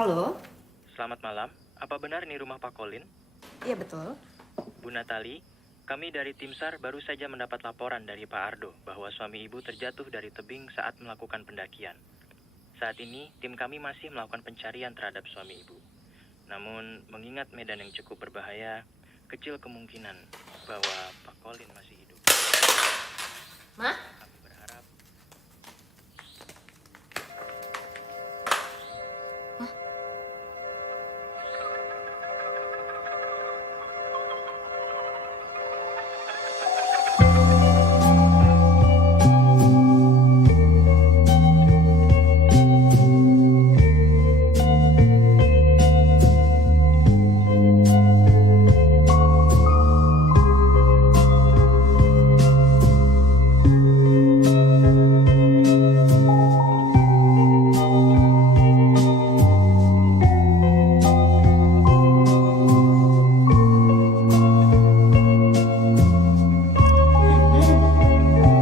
Halo? Selamat malam. Apa benar ini rumah Pak Colin? Iya betul. Bu Natali, kami dari tim SAR baru saja mendapat laporan dari Pak Ardo bahwa suami ibu terjatuh dari tebing saat melakukan pendakian. Saat ini, tim kami masih melakukan pencarian terhadap suami ibu. Namun, mengingat medan yang cukup berbahaya, kecil kemungkinan bahwa Pak Colin masih hidup. Ma? Kami berharap...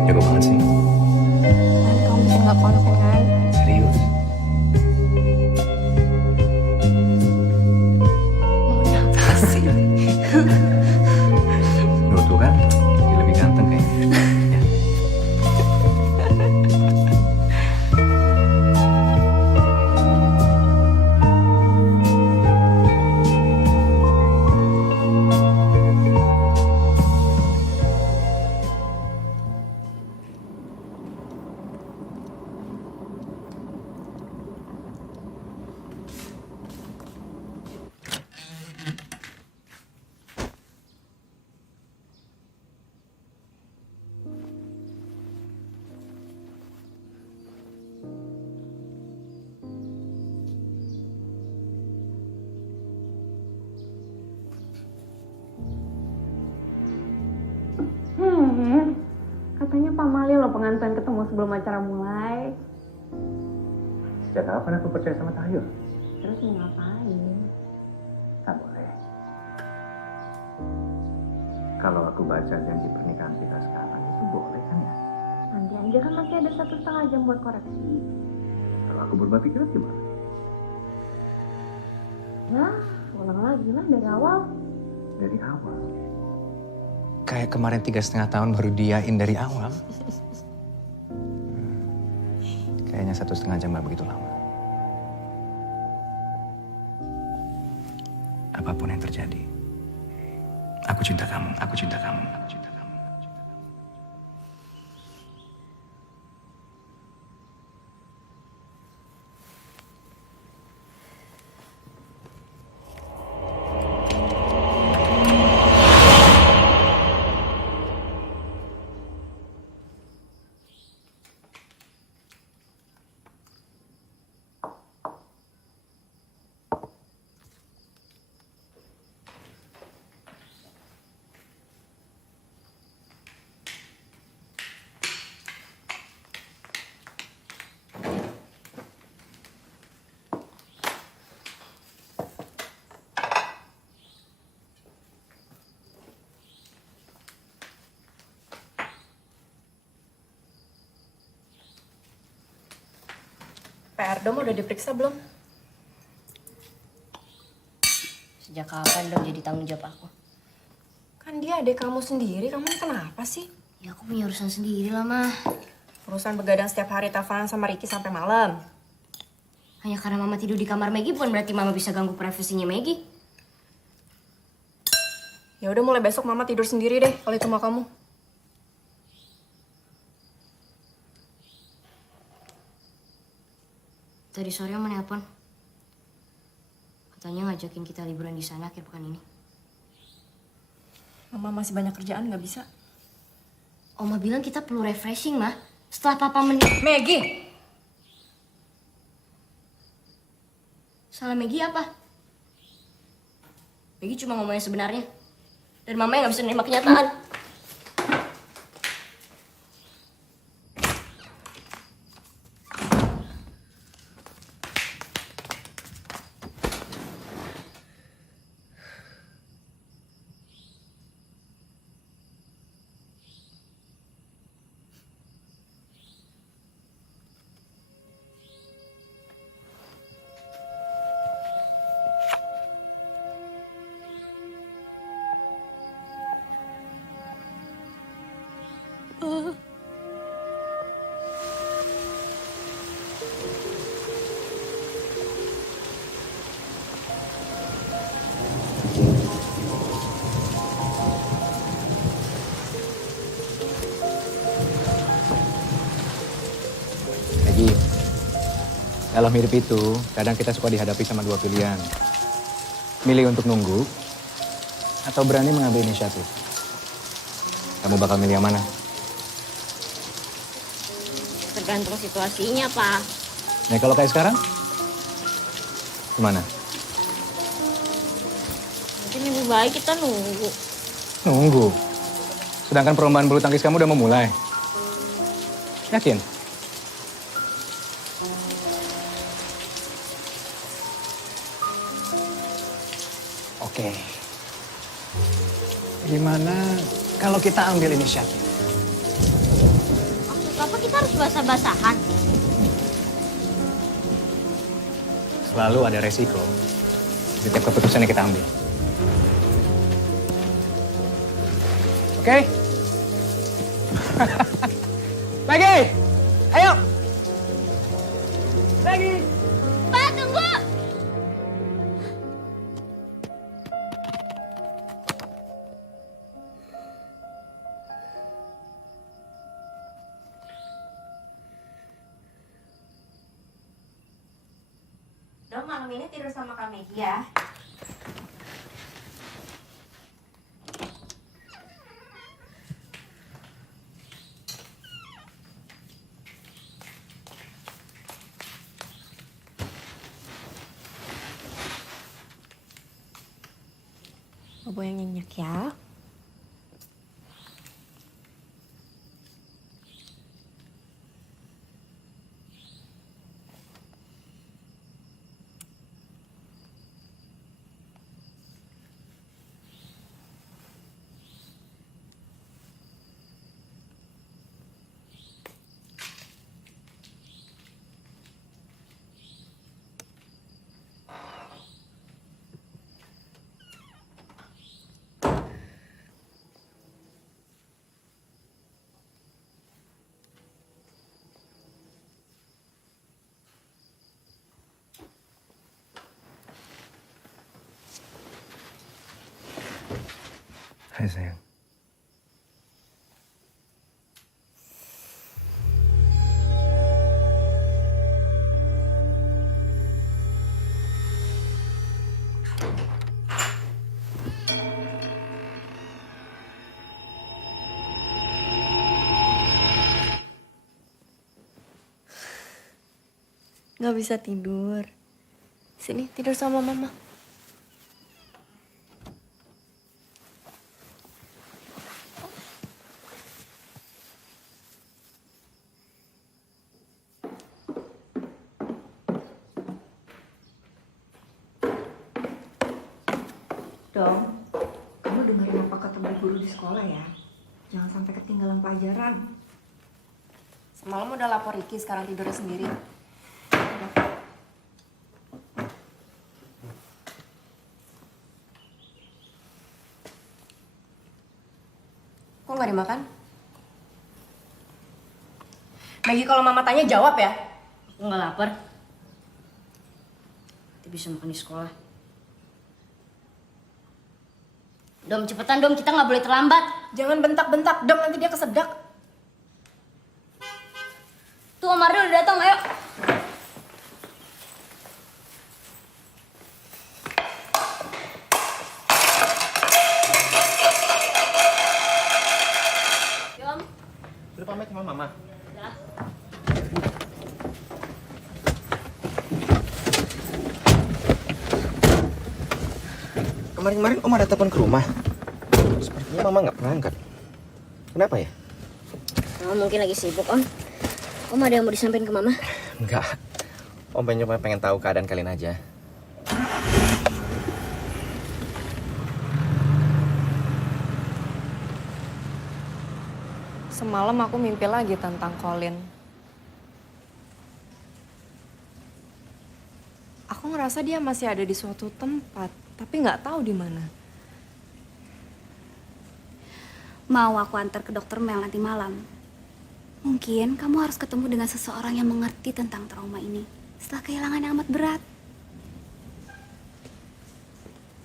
Jago banget sih. Kamu bisa nggak konsen? Serius. Maunya apa sih? Menurut lu kan, dia lebih ganteng kayaknya. Ya. Katanya Pak Mali loh pengantin ketemu sebelum acara mulai. Sejak kapan aku percaya sama Tahir? Terus mau ngapain? Tak boleh. Kalau aku baca janji pernikahan kita sekarang itu boleh kan ya? Nanti aja kan masih ada 1,5 jam buat koreksi. Kalau aku berubah pikiran gimana? Ya, ulang lagi lah dari awal. Dari awal. Kayak kemarin 3,5 tahun baru diain dari awal. Kayaknya 1,5 jam gak begitu lama. Apapun yang terjadi, aku cinta kamu, aku cinta kamu, aku cinta kamu. Pak Ardo udah diperiksa belum? Sejak kapan dong jadi tanggung jawab aku? Kan dia adik kamu sendiri, kamu ini kenapa sih? Ya aku punya urusan sendiri lah, mah. Urusan begadang setiap hari teleponan sama Ricky sampai malam. Hanya karena mama tidur di kamar Maggie bukan berarti mama bisa ganggu privasinya Maggie. Ya udah mulai besok mama tidur sendiri deh kalau itu mau kamu. Tadi sore Oma nelpon. Katanya ngajakin kita liburan di sana akhir pekan ini. Mama masih banyak kerjaan nggak bisa. Oma bilang kita perlu refreshing, mah. Setelah papa Maggie! Salah Maggie apa? Maggie cuma ngomongnya sebenarnya. Dan mama yang gak bisa nerima kenyataan. Dalam hidup itu, kadang kita suka dihadapi sama dua pilihan. Milih untuk nunggu, atau berani mengambil inisiatif. Kamu bakal milih yang mana? Tergantung situasinya, Pak. Nah, kalau kayak sekarang? Gimana? Mungkin lebih baik kita nunggu. Nunggu. Sedangkan perlombaan bulu tangkis kamu udah memulai. Yakin? Oke. Gimana kalau kita ambil inisiatif? Maksud apa kita harus basah-basahan? Selalu ada resiko di setiap keputusan yang kita ambil. Oke? Lagi! Ayo! Lagi! Pak, tunggu! Dong, malam ini tidur sama Kak Megi ya. Bobo yang nyenyak ya. Hai sayang. Gak bisa tidur. Sini, tidur sama mama. Dong, kamu dengerin apa kata bu guru di sekolah ya. Jangan sampai ketinggalan pelajaran. Semalam udah lapor Riki, sekarang tidurnya sendiri. Kok nggak dimakan? Maggie, kalau mama tanya jawab ya. Aku nggak lapar. Nanti bisa makan di sekolah. Dom, cepetan Dom, kita nggak boleh terlambat. Jangan bentak-bentak, Dom, nanti dia kesedak. Tuh Om Ardi udah datang, ayo. Om. Udah pamit sama mama? Udah. Kemarin-kemarin Om ada telepon ke rumah. Sepertinya Mama nggak pernah angkat. Kenapa ya? Oh, mungkin lagi sibuk, Om. Om ada yang mau disampaikan ke Mama? Enggak. Om cuma pengen tahu keadaan kalian aja. Semalam aku mimpi lagi tentang Colin. Aku ngerasa dia masih ada di suatu tempat, tapi nggak tahu di mana. Mau aku antar ke dokter Mel nanti malam? Mungkin kamu harus ketemu dengan seseorang yang mengerti tentang trauma ini setelah kehilangan yang amat berat.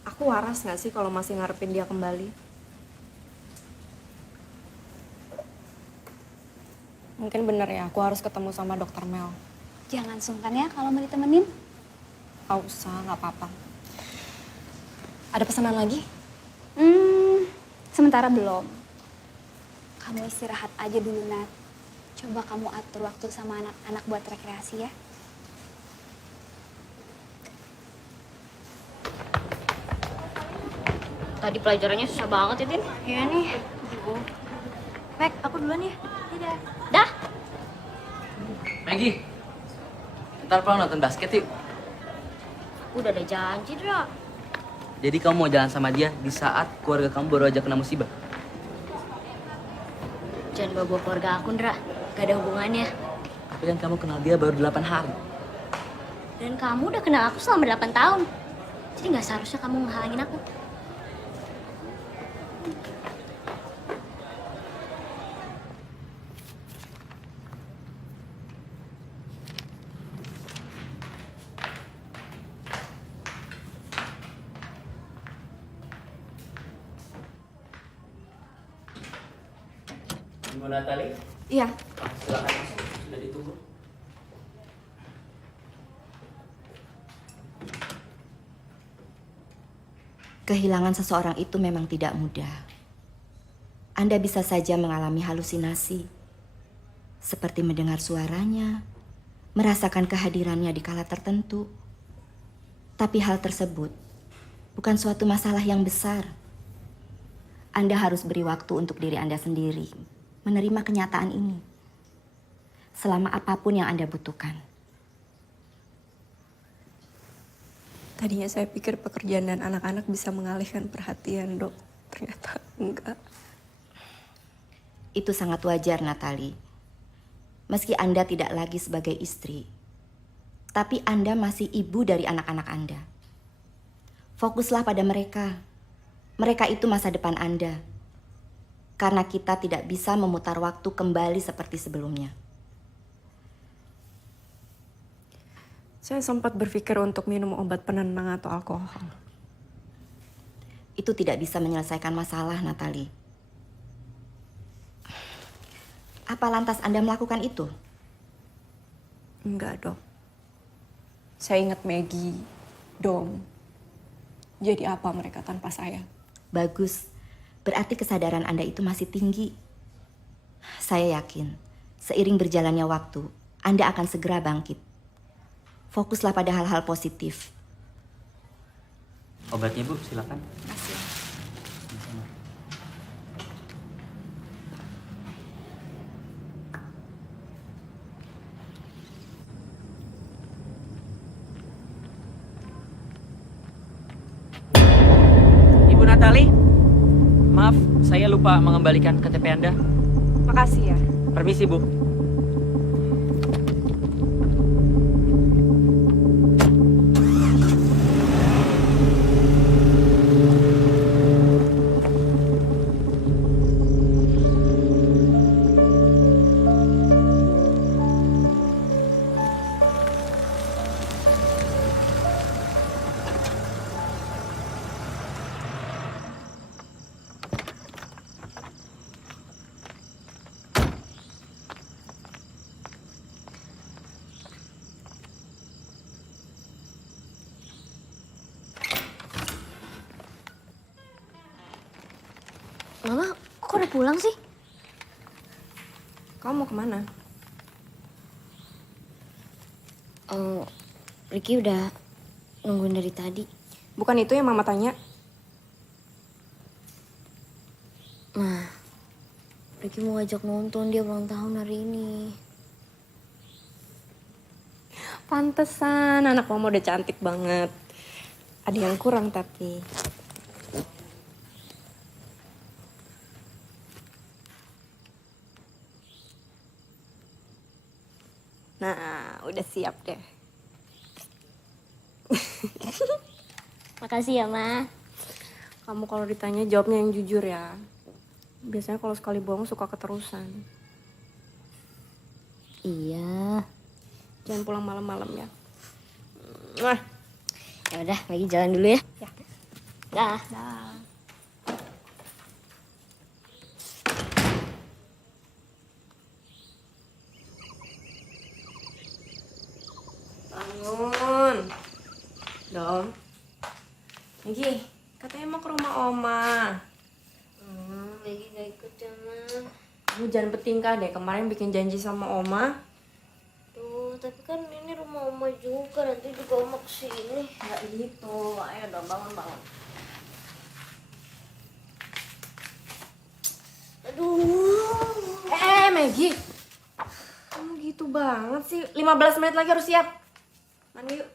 Aku waras nggak sih kalau masih ngarepin dia kembali? Mungkin bener ya, aku harus ketemu sama dokter Mel. Jangan sungkan ya kalau mau ditemenin. Gak usah, gak apa-apa. Ada pesanan lagi? Sementara belum. Kamu istirahat aja dulu, Nat. Coba kamu atur waktu sama anak-anak buat rekreasi ya. Tadi pelajarannya susah banget ya, Tin. Iya nih. Meg, aku duluan ya. Dadah. Dah. Maggie, ntar pulang nonton basket yuk. Udah ada janji, Dra. Jadi kamu mau jalan sama dia di saat keluarga kamu baru aja kena musibah? Jangan bawa keluarga aku, Dra. Gak ada hubungannya. Tapi kan kamu kenal dia baru 8 hari. Dan kamu udah kenal aku selama 8 tahun. Jadi gak seharusnya kamu menghalangin aku. Ibu Natali, Iya. silakan masuk. Sudah ditunggu. Kehilangan seseorang itu memang tidak mudah. Anda bisa saja mengalami halusinasi, seperti mendengar suaranya, merasakan kehadirannya di kala tertentu. Tapi hal tersebut bukan suatu masalah yang besar. Anda harus beri waktu untuk diri Anda sendiri, menerima kenyataan ini. Selama apapun yang Anda butuhkan. Tadinya saya pikir pekerjaan dan anak-anak bisa mengalihkan perhatian, Dok. Ternyata enggak. Itu sangat wajar, Natali. Meski Anda tidak lagi sebagai istri, tapi Anda masih ibu dari anak-anak Anda. Fokuslah pada mereka. Mereka itu masa depan Anda. Karena kita tidak bisa memutar waktu kembali seperti sebelumnya. Saya sempat berpikir untuk minum obat penenang atau alkohol. Itu tidak bisa menyelesaikan masalah, Natali. Apa lantas Anda melakukan itu? Enggak, Dok. Saya ingat Maggie, Dom. Jadi apa mereka tanpa saya? Bagus. Berarti kesadaran Anda itu masih tinggi. Saya yakin, seiring berjalannya waktu, Anda akan segera bangkit. Fokuslah pada hal-hal positif. Obatnya, Bu, silakan. Kasih. Ibu Natali, maaf, saya lupa mengembalikan KTP Anda. Makasih ya. Permisi, Bu. Mama, kok udah pulang sih? Kamu mau kemana? Ricky udah nungguin dari tadi. Bukan itu yang Mama tanya? Nah, Ricky mau ngajak nonton, dia ulang tahun hari ini. Pantesan, anak Mama udah cantik banget. Ada yang kurang tapi. Nah, udah siap deh. Makasih ya, Ma. Kamu kalau ditanya jawabnya yang jujur ya. Biasanya kalau sekali bohong suka keterusan. Iya. Jangan pulang malam-malam ya. Ya udah, lagi jalan dulu ya. Ya. Dah. Bangun. Dom. Megi, katanya mau ke rumah Oma. Megi gak ikut ya, Ma. Kamu jangan bertingkah deh, kemarin bikin janji sama Oma. Tuh, tapi kan ini rumah Oma juga, nanti juga Oma kesini. Nggak gitu, ayo dong bangun. Aduh. Megi. Kamu gitu banget sih, 15 menit lagi harus siap. Mandi yuk.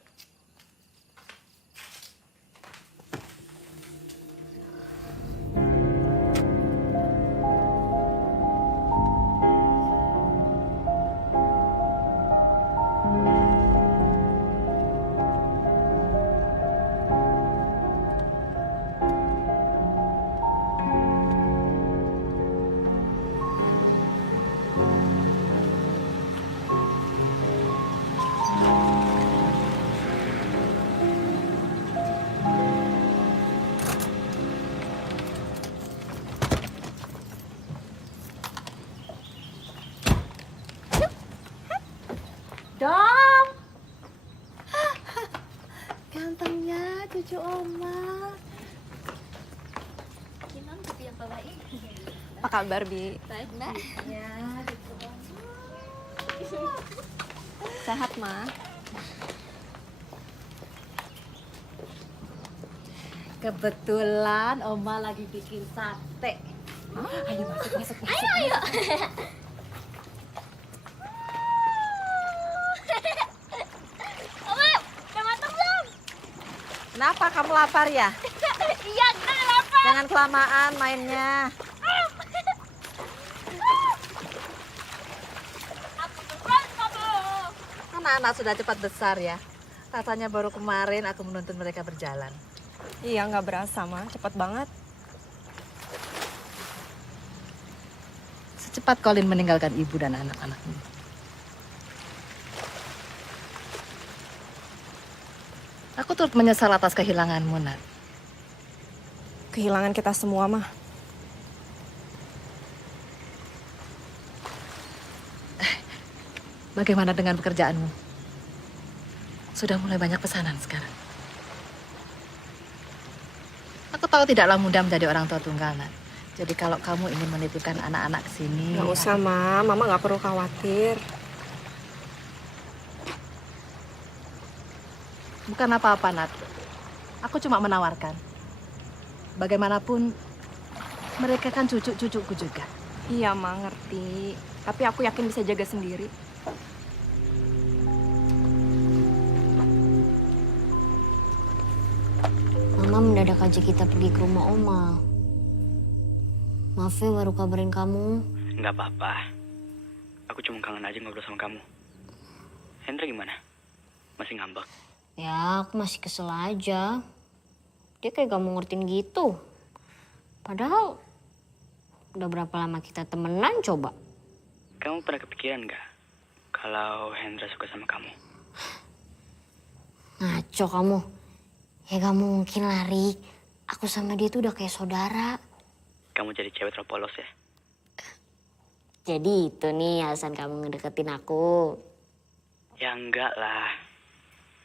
Dom! Gantengnya cucu Oma. Gimana tuh yang bawain? Apa kabar, Bi? Baik, Mbak. Ya, sehat, Ma. Kebetulan Oma lagi bikin sate. Ayo masuk. Ayo. Oma, udah matang belum? Kenapa kamu lapar ya? Iya, kita udah lapar. Jangan kelamaan mainnya. Aku cepat kamu. Anak-anak sudah cepat besar ya. Rasanya baru kemarin aku menuntun mereka berjalan. Iya, nggak berasa, Ma. Cepet banget. Secepat Colin meninggalkan ibu dan anak-anaknya. Aku turut menyesal atas kehilanganmu, Nat. Kehilangan kita semua, mah. Bagaimana dengan pekerjaanmu? Sudah mulai banyak pesanan sekarang. Aku tahu tidaklah mudah menjadi orang tua tunggal, Nat. Jadi kalau kamu ingin menitipkan anak-anak ke sini... Nggak usah, Ma. Mama nggak perlu khawatir. Bukan apa-apa, Nat. Aku cuma menawarkan. Bagaimanapun, mereka kan cucu-cucuku juga. Iya, Ma, ngerti. Tapi aku yakin bisa jaga sendiri. Mama mendadak aja kita pergi ke rumah Oma. Maaf ya baru kabarin kamu. Nggak apa-apa. Aku cuma kangen aja ngobrol sama kamu. Hendra gimana? Masih ngambek? Ya, aku masih kesel aja. Dia kayak gak mau ngertiin gitu. Padahal udah berapa lama kita temenan coba. Kamu pernah kepikiran nggak kalau Hendra suka sama kamu? Ngaco kamu. Ya gak mungkin lah, Rik. Aku sama dia tuh udah kayak saudara. Kamu jadi cewek terlalu polos ya? Jadi itu nih alasan kamu ngedeketin aku. Ya enggak lah.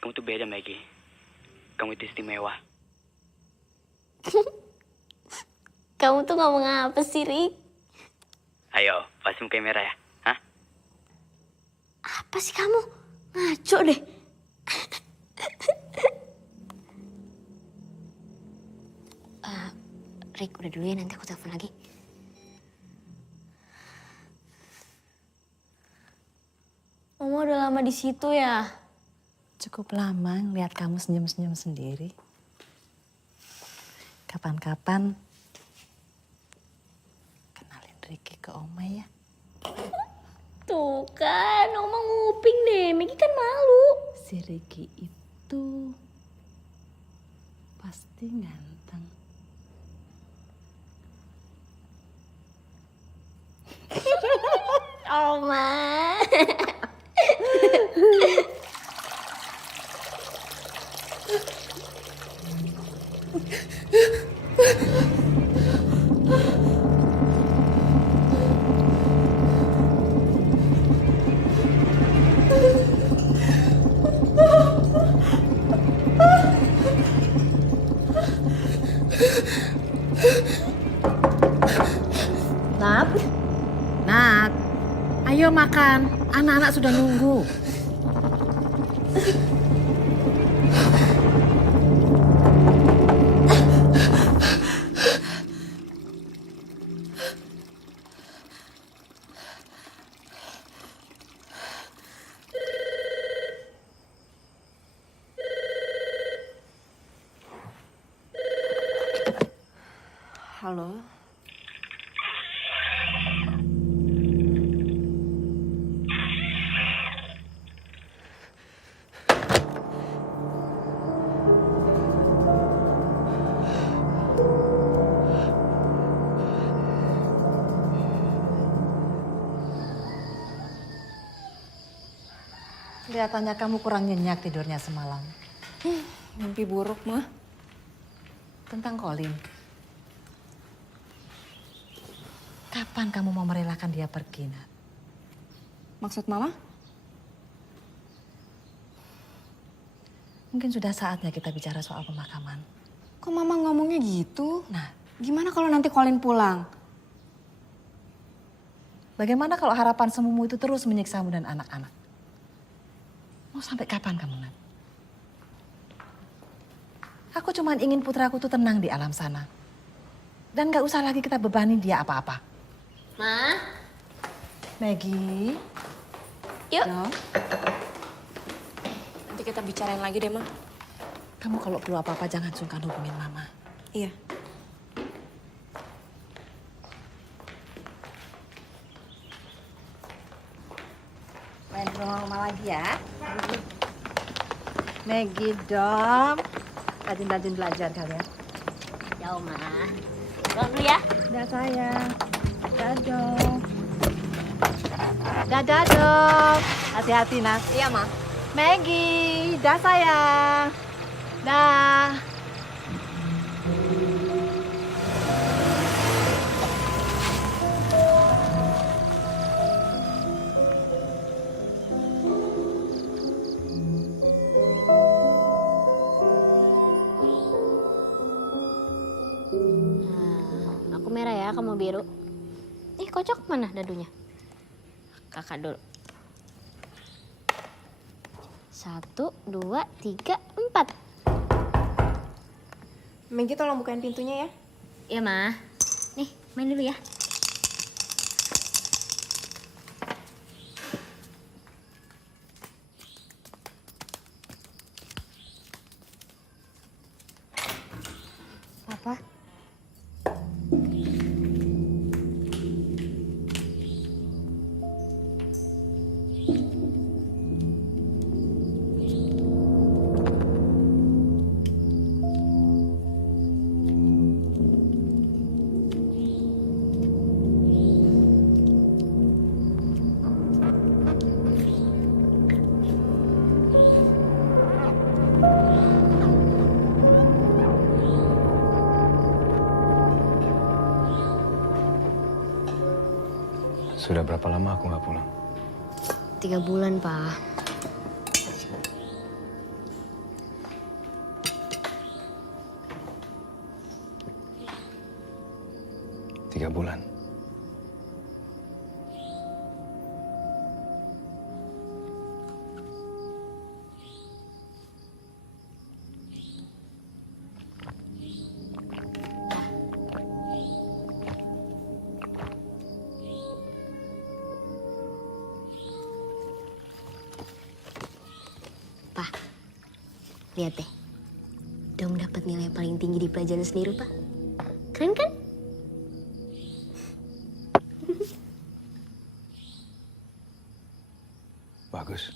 Kamu tuh beda, Maggie. Kamu itu istimewa. Kamu tuh ngomong apa sih, Rik? Ayo, pasti muka merah ya? Hah? Apa sih kamu? Ngaco deh. Rik, udah dulu ya, nanti aku telepon lagi. Mama udah lama di situ ya? Cukup lama ngeliat kamu senyum-senyum sendiri. Kapan-kapan kenalin Ricky ke Oma ya. Tuh kan, Oma nguping deh. Megi kan malu. Si Ricky itu pasti ganteng. Oma. makan. Anak-anak sudah nunggu. Halo. Kelihatannya kamu kurang nyenyak tidurnya semalam. Mimpi buruk, Mah. Tentang Colin. Kapan kamu mau merelakan dia pergi, Nat? Maksud Mama? Mungkin sudah saatnya kita bicara soal pemakaman. Kok Mama ngomongnya gitu? Nah, Gimana kalau nanti Colin pulang? bagaimana kalau harapan semumu itu terus menyiksamu dan anak-anak? Mau sampai kapan kamu, Nat? Aku cuma ingin putraku tuh tenang di alam sana. Dan gak usah lagi kita bebanin dia apa-apa. Ma? Maggie? Yuk. Dong, Nanti kita bicarain lagi deh, Ma. kamu kalau perlu apa-apa jangan sungkan hubungin Mama. Iya. Main ke rumah Mama lagi ya. Maggie dong. Rajin-rajin belajar kalian. Jauh, Ma. Pulang dulu ya. Dadah sayang. Dadah. Dadah dong. Hati-hati Nas. Iya, Ma. Maggie, dah sayang. Dah. Nah, aku merah ya, kamu biru. Ih, kocok mana dadunya? Kakak dulu. 1, 2, 3, 4. Maggie tolong bukain pintunya ya. Iya, Ma. Nih, main dulu ya. Papa. Sudah berapa lama aku nggak pulang? 3 bulan, Pak. Tiga bulan. Pak, lihat deh. Dom dapat nilai paling tinggi di pelajaran seni rupa. Keren kan? Bagus.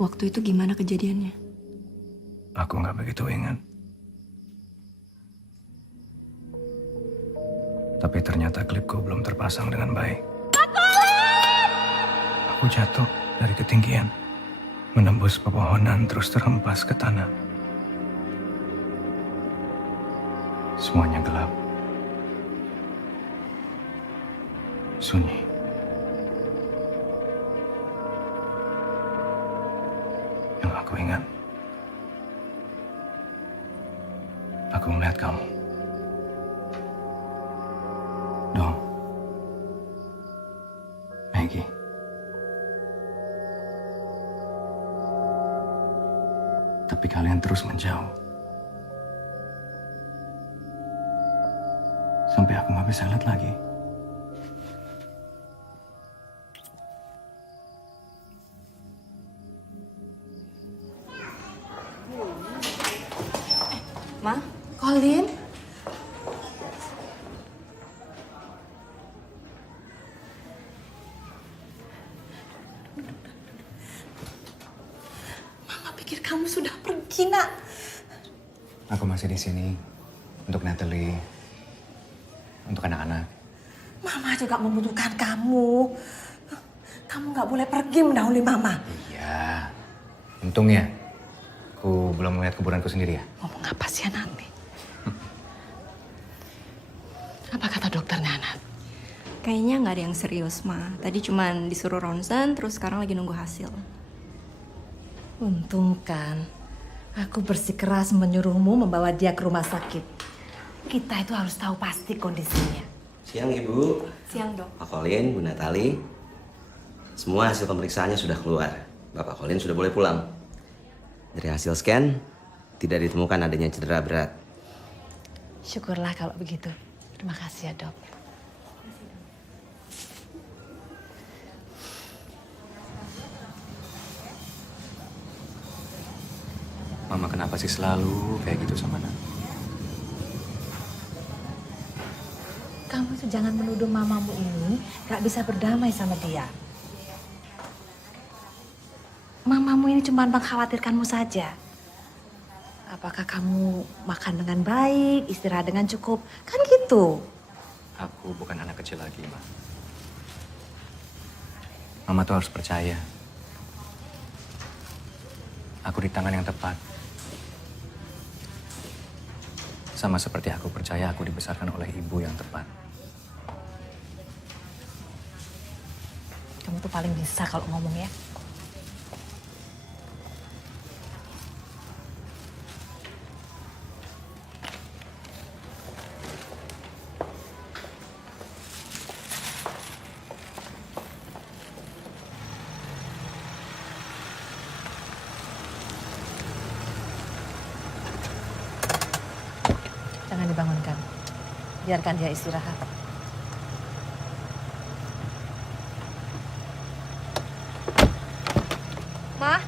Waktu itu gimana kejadiannya? Aku nggak begitu ingat. Tapi ternyata klipku belum terpasang dengan baik. Aku jatuh dari ketinggian, menembus pepohonan terus terhempas ke tanah. Semuanya gelap. Sunyi. Yang aku ingat, aku melihat kamu. lagi. Tapi kalian terus menjauh. Sampai aku nggak bisa lihat lagi. Ma, Colin. Mama pikir kamu sudah pergi, Nak. Aku masih di sini untuk Natalie, untuk anak-anak. Mama juga membutuhkan kamu. Kamu nggak boleh pergi mendahului Mama. Iya, untungnya aku belum melihat kuburanku sendiri ya. Ngomong apa sih anak nih? Apa kata dokternya, Anak? Kayaknya nggak ada yang serius, Ma. Tadi cuman disuruh ronsen, terus sekarang lagi nunggu hasil. Untung kan, aku bersikeras menyuruhmu membawa dia ke rumah sakit. Kita itu harus tahu pasti kondisinya. Siang Ibu. Siang, Dok. Pak Colin, Bu Natali. Semua hasil pemeriksaannya sudah keluar. Bapak Colin sudah boleh pulang. Dari hasil scan, tidak ditemukan adanya cedera berat. Syukurlah kalau begitu. Terima kasih ya, Dok. Mama kenapa sih selalu kayak gitu sama Nat? Kamu tuh jangan menuduh mamamu ini gak bisa berdamai sama dia. Mamamu ini cuma mengkhawatirkanmu saja. Apakah kamu makan dengan baik, istirahat dengan cukup? Kan gitu. Aku bukan anak kecil lagi, Ma. Mama tuh harus percaya. Aku di tangan yang tepat. Sama seperti aku percaya aku dibesarkan oleh ibu yang tepat. Kamu tuh paling bisa kalau ngomong ya. Jangan dibangunkan. Biarkan dia istirahat. Ma?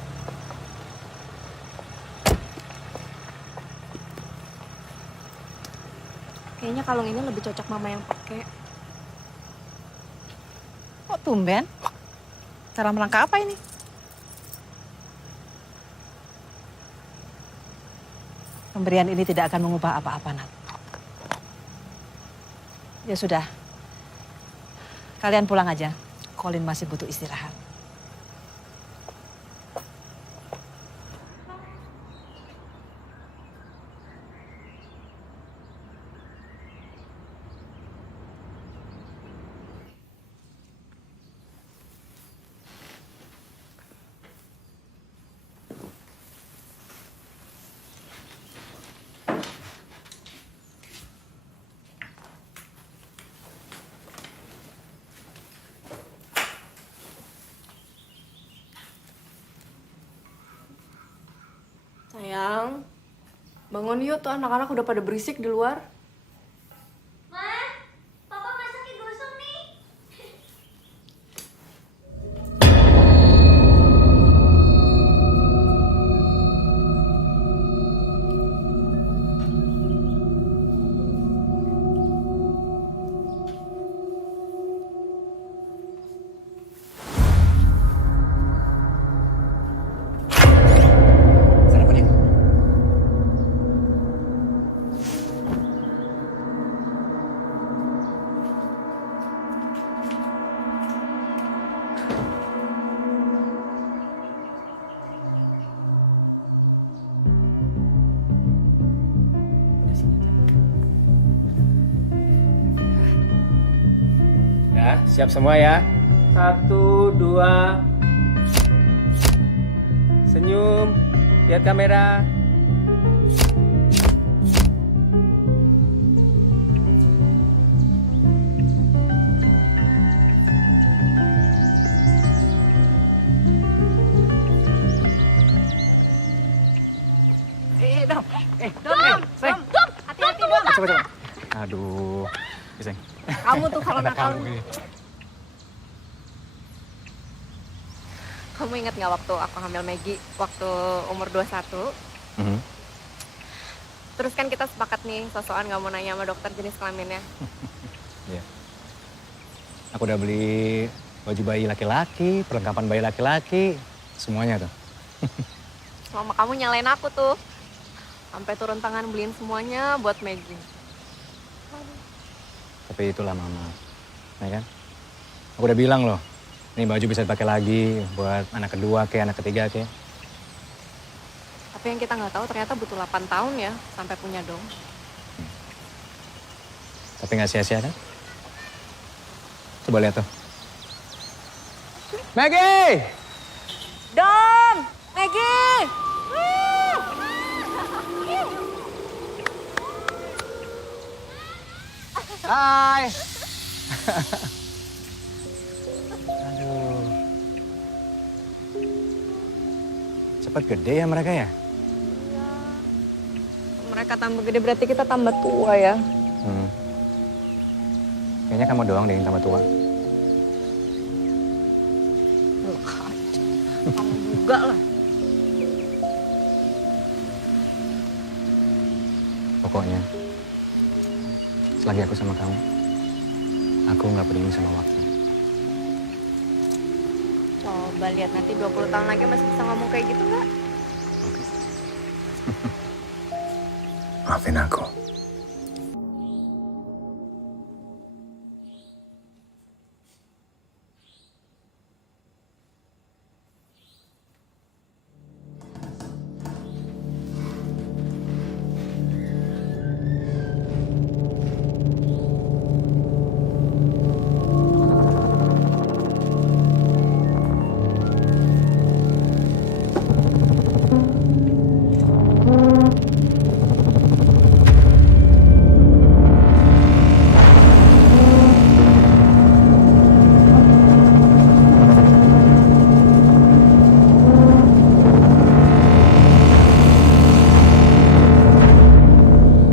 Kayaknya kalung ini lebih cocok Mama yang pakai. Kok tumben? Cara melangkah apa ini? Pemberian ini tidak akan mengubah apa-apa, Nat. Ya sudah. Kalian pulang aja. Colin masih butuh istirahat. Sayang, bangun yuk, tuh anak-anak udah pada berisik di luar. Papa masaknya gosong nih. Sarapan ya? Ya, siap semua ya. 1, 2. Senyum, lihat kamera. kamu tuh kalau nakal. Kamu ingat nggak waktu aku hamil Maggie, waktu umur 21? Mhm. Terus kan kita sepakat nih, sosokan nggak mau nanya sama dokter jenis kelaminnya. Iya. Aku udah beli baju bayi laki-laki, perlengkapan bayi laki-laki, semuanya tuh. Mama kamu nyalain aku tuh. Sampai turun tangan beliin semuanya buat Maggie. Tapi itulah mama, ya kan? Aku udah bilang loh, ini baju bisa dipakai lagi buat anak kedua ke, anak ketiga ke. Tapi yang kita nggak tahu ternyata butuh 8 tahun ya sampai punya dong. Tapi nggak sia-sia kan? Coba lihat tuh. Maggie! Dom! Maggie! Hai! Aduh. Cepat gede ya mereka ya? Mereka tambah gede berarti kita tambah tua ya. Kayaknya kamu doang deh yang tambah tua. Kamu juga lah. Pokoknya, selagi aku sama kamu, aku nggak peduli sama waktu. Coba lihat nanti 20 tahun lagi masih bisa ngomong kayak gitu nggak? Maafin aku.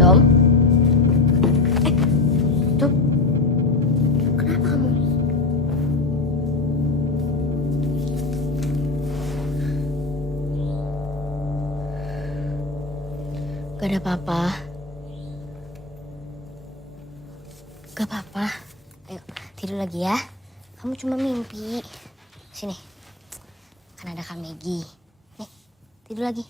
Dom? Dom? Kenapa kamu? Gak ada apa-apa. Gak apa-apa. Ayo, tidur lagi ya. Kamu cuma mimpi. Sini. Kan ada Kak Maggie. Nih, tidur lagi.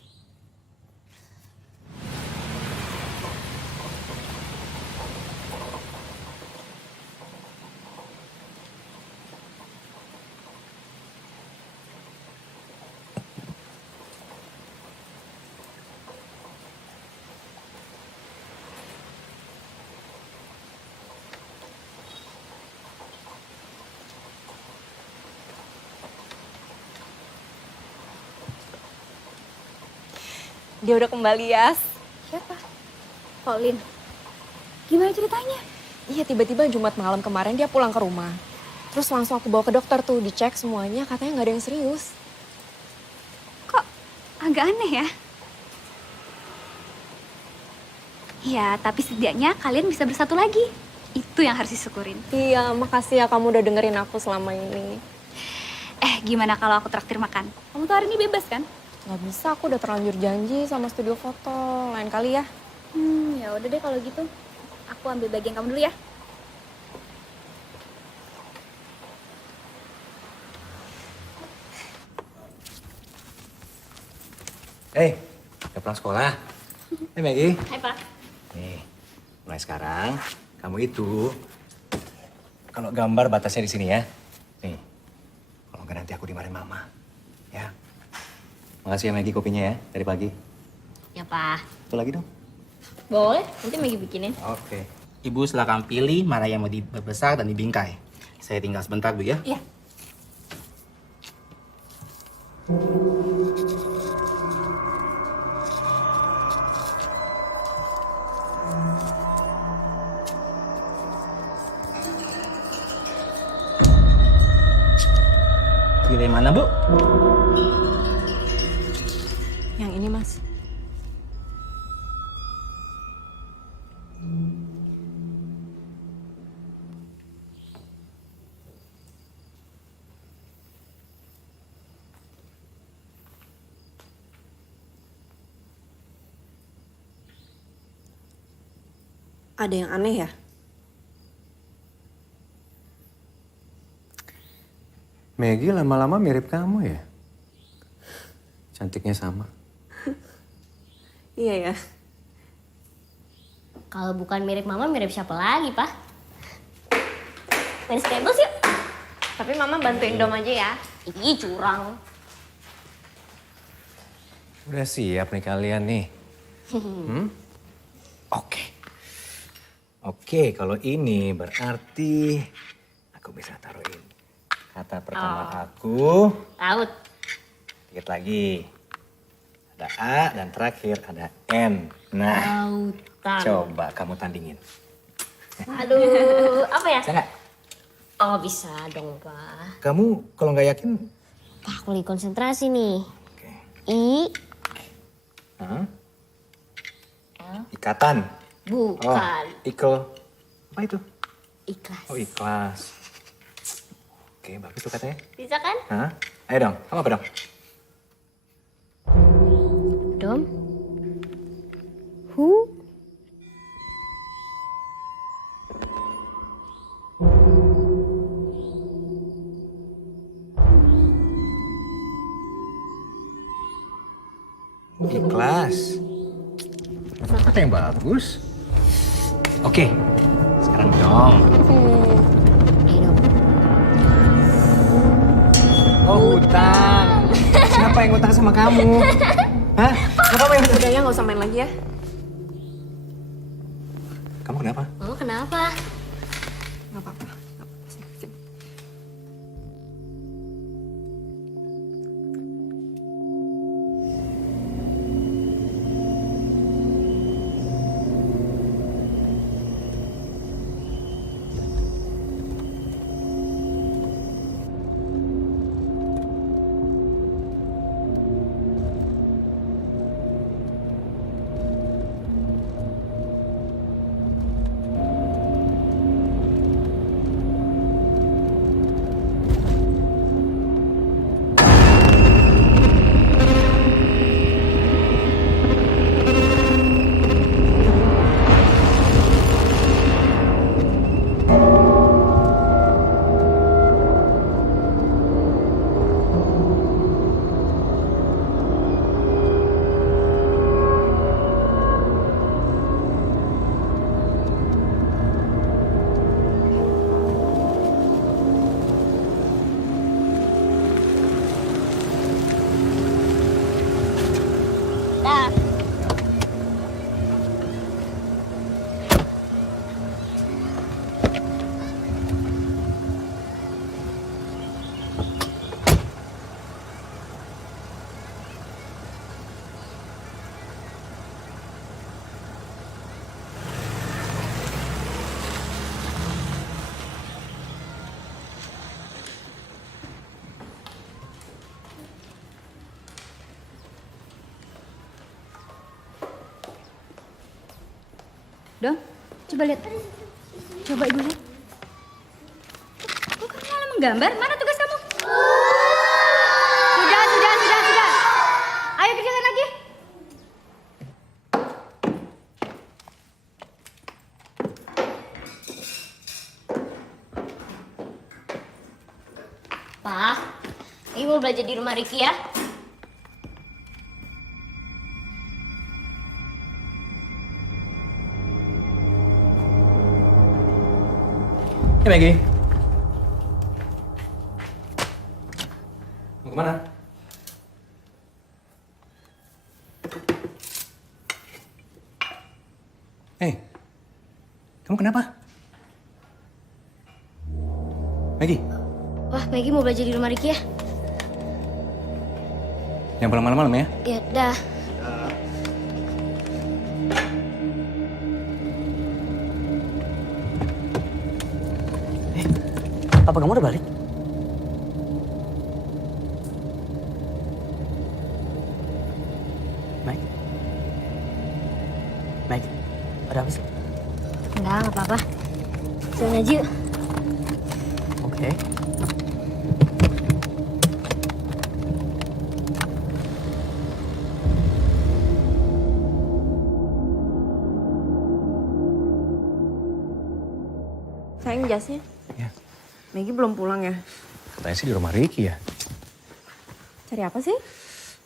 Dia udah kembali, Yas. Siapa? Colin. Gimana ceritanya? Iya, tiba-tiba Jumat malam kemarin dia pulang ke rumah. Terus langsung aku bawa ke dokter tuh, dicek semuanya, katanya nggak ada yang serius. Kok agak aneh ya? Ya, tapi setidaknya kalian bisa bersatu lagi. Itu yang harus disyukurin. Iya, makasih ya kamu udah dengerin aku selama ini. Gimana kalau aku traktir makan? Kamu tuh hari ini bebas kan? Nggak bisa, aku udah terlanjur janji sama studio foto. Lain kali ya. Ya udah deh kalau gitu. Aku ambil bagian kamu dulu ya. Udah pulang sekolah? Maggie. Hai Pak. Nih, mulai sekarang kamu itu kalau gambar batasnya di sini ya. Nih, kalau nggak nanti aku dimarahin mama. Ya. Makasih ya Maggie kopinya ya dari pagi. Ya, Pak. Satu lagi dong. Boleh, nanti Maggie bikinin. Oke. Ibu silakan pilih mana yang mau dibesar dan dibingkai. Saya tinggal sebentar Bu ya. Iya. Pilih mana Bu? Yang ini, Mas. Ada yang aneh ya? Maggie lama-lama mirip kamu ya? Cantiknya sama. Iya ya. Kalau bukan mirip mama, mirip siapa lagi, Pak? Main Scrabble yuk. Tapi mama bantuin Dom aja ya. Ih, curang. Udah siap nih kalian nih? Oke. Oke, kalau ini berarti aku bisa taruhin kata pertama aku. Out. Dikit lagi. Ada A dan terakhir ada N. Nah, Autan. coba kamu tandingin. Aduh, apa ya? Bisa nggak? Oh, bisa dong, Pak. Kamu kalau nggak yakin, Pak, aku lagi konsentrasi nih. I. Hah? Ikatan. Bukan. Oh, ikl. Apa itu? Ikhlas. Oh, ikhlas. Oke, bagus tuh katanya. Bisa kan? Hah? Ayo dong, kamu apa dong? Dom. Hu. Ikhlas. Kata yang bagus. Oke, sekarang dong. Oh, hutang. Siapa yang hutang sama kamu? Hah? Siapa yang hutang? Udah ya, nggak usah main lagi ya. Kamu kenapa? Mama kenapa? Nggak apa-apa. Sini, sini. Dah. Dong, coba lihat. Coba ibu lihat. Kok kamu malah menggambar? Mana tugas kamu? Sudah. Ayo kerjakan lagi. Pak, Ibu mau belajar di rumah Riki ya? Hey Maggie. Mau kemana? Hey, kamu kenapa? Maggie, Wah, Maggie mau belajar di rumah Riki ya? yang pulang malam-malam ya? Ya, dah. Apa kamu udah balik? Mike, ada apa sih? Enggak apa-apa. Jalan aja yuk. Oke. jasnya. Ya. Maggie belum pulang ya? Katanya sih di rumah Ricky ya. Cari apa sih?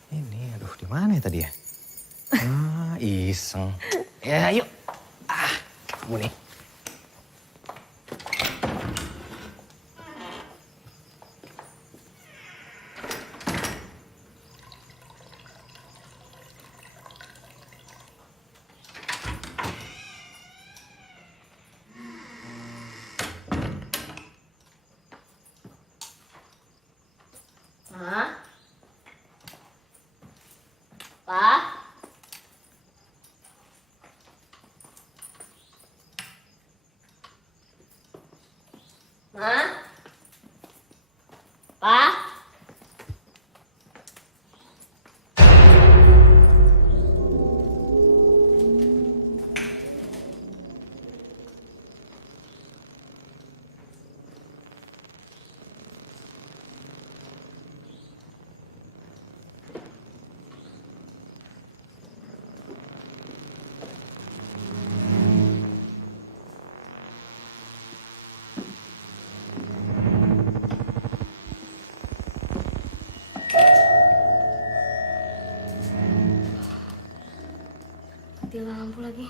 Ini, aduh di mana ya tadi ya? Ah, iseng. Ya, yuk. Ah, kamu nih. Ma? Pa? Ma? Pa? Matilah lampu lagi.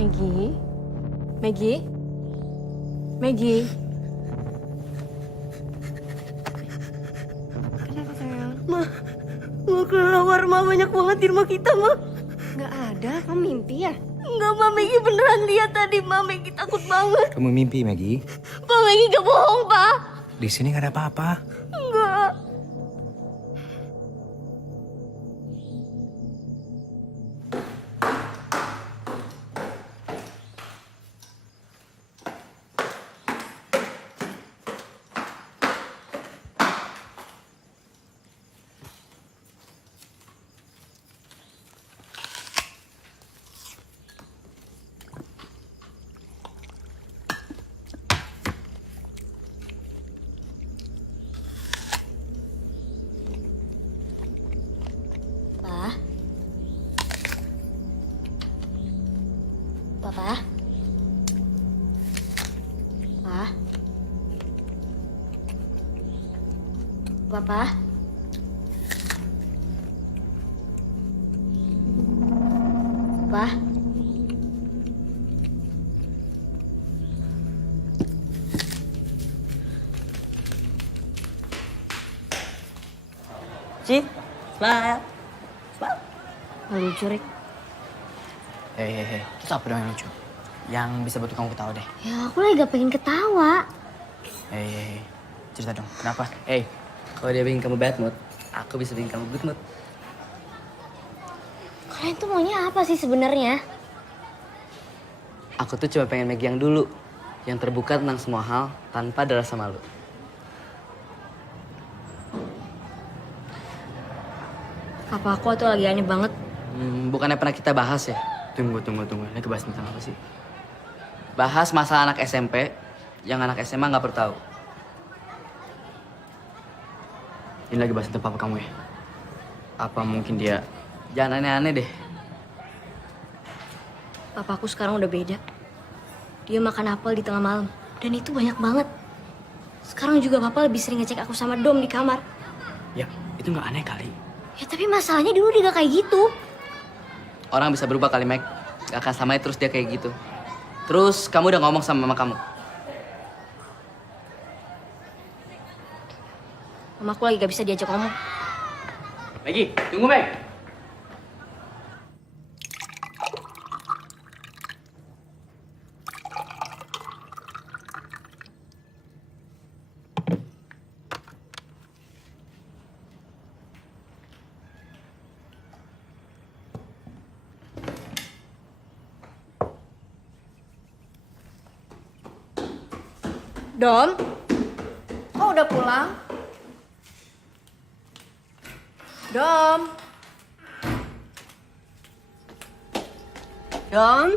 Maggie? Maggie? Maggie? Kenapa sayang? Ma, mau keluar, Ma. Banyak banget di rumah kita, Ma. Nggak ada, kamu mimpi ya? Enggak, Ma. Maggie beneran lihat tadi, Ma. Maggie takut banget. Kamu mimpi, Maggie? Pa, Maggie gak bohong, Pa. Di sini nggak ada apa-apa. Enggak. Pa? Papa? Pa? Papa? Pa? Ci, smile. Nggak lucu, Rik. Hei, itu apa dong yang lucu? Yang bisa buat kamu ketawa deh. Ya, aku lagi gak pengen ketawa. Hei, cerita dong, kenapa? Hei, kalau dia bikin kamu bad mood, aku bisa bikin kamu good mood. Kalian tuh maunya apa sih sebenarnya? Aku tuh cuma pengen Maggie yang dulu, yang terbuka tentang semua hal tanpa ada rasa malu. Apa aku tuh lagi aneh banget? Bukannya pernah kita bahas ya? Tunggu. Ini kebahas tentang apa sih? Bahas masalah anak SMP yang anak SMA nggak perlu tahu. Ini lagi bahas tentang papa kamu ya? Apa mungkin dia... Jangan aneh-aneh deh. Papaku sekarang udah beda. Dia makan apel di tengah malam. Dan itu banyak banget. Sekarang juga papa lebih sering ngecek aku sama Dom di kamar. Ya, itu nggak aneh kali. Ya tapi masalahnya dulu dia gak kayak gitu. Orang bisa berubah kali, Meg. Gak akan samanya terus dia kayak gitu. Terus kamu udah ngomong sama mama kamu? Mamaku lagi gak bisa diajak ngomong. Maggie, tunggu, Meg. Dom? Kok udah pulang? Dom? Dom?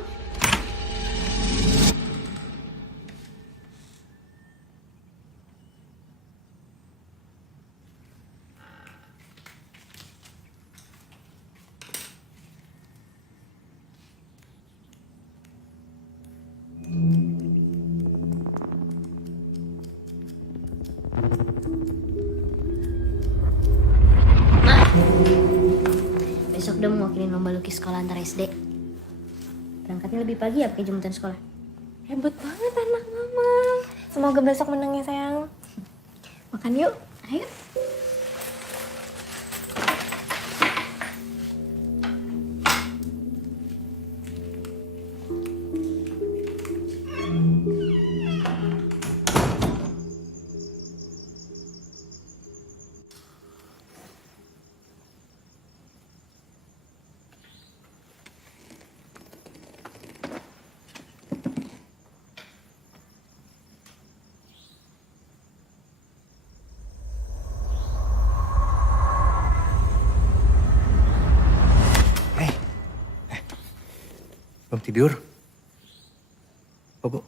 Besok Dom mewakilin lomba lukis sekolah antar SD. Berangkatnya lebih pagi ya pakai jemputan sekolah. Hebat banget anak mama. Semoga besok menang ya sayang. Makan yuk. Ayo. Belum tidur? Bobo.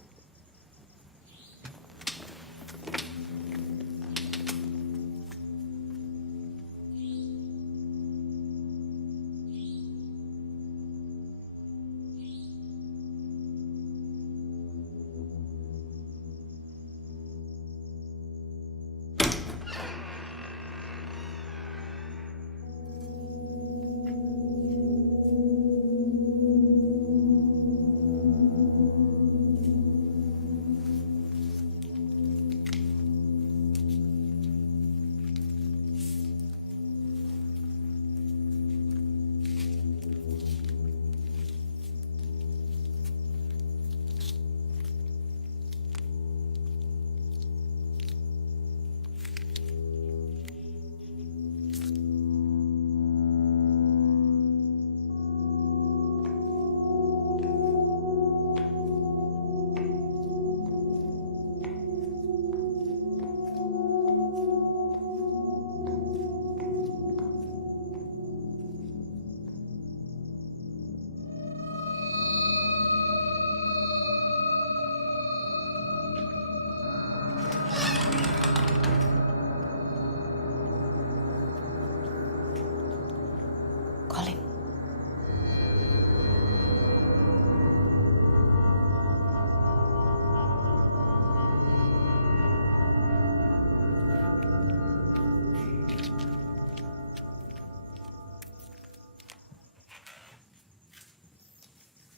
Colin.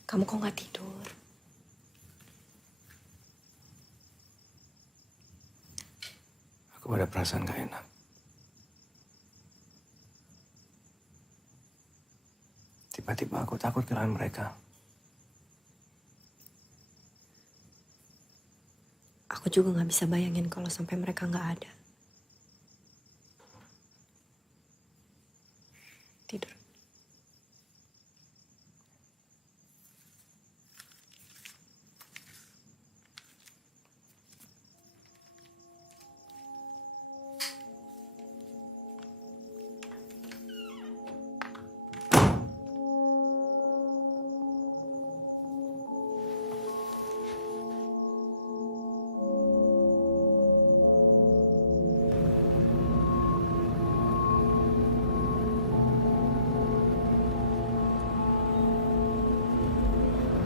Kamu kok nggak tidur? Aku ada perasaan gak enak. Tiba-tiba aku takut kehilangan mereka. Aku juga nggak bisa bayangin kalau sampai mereka nggak ada. Tidur.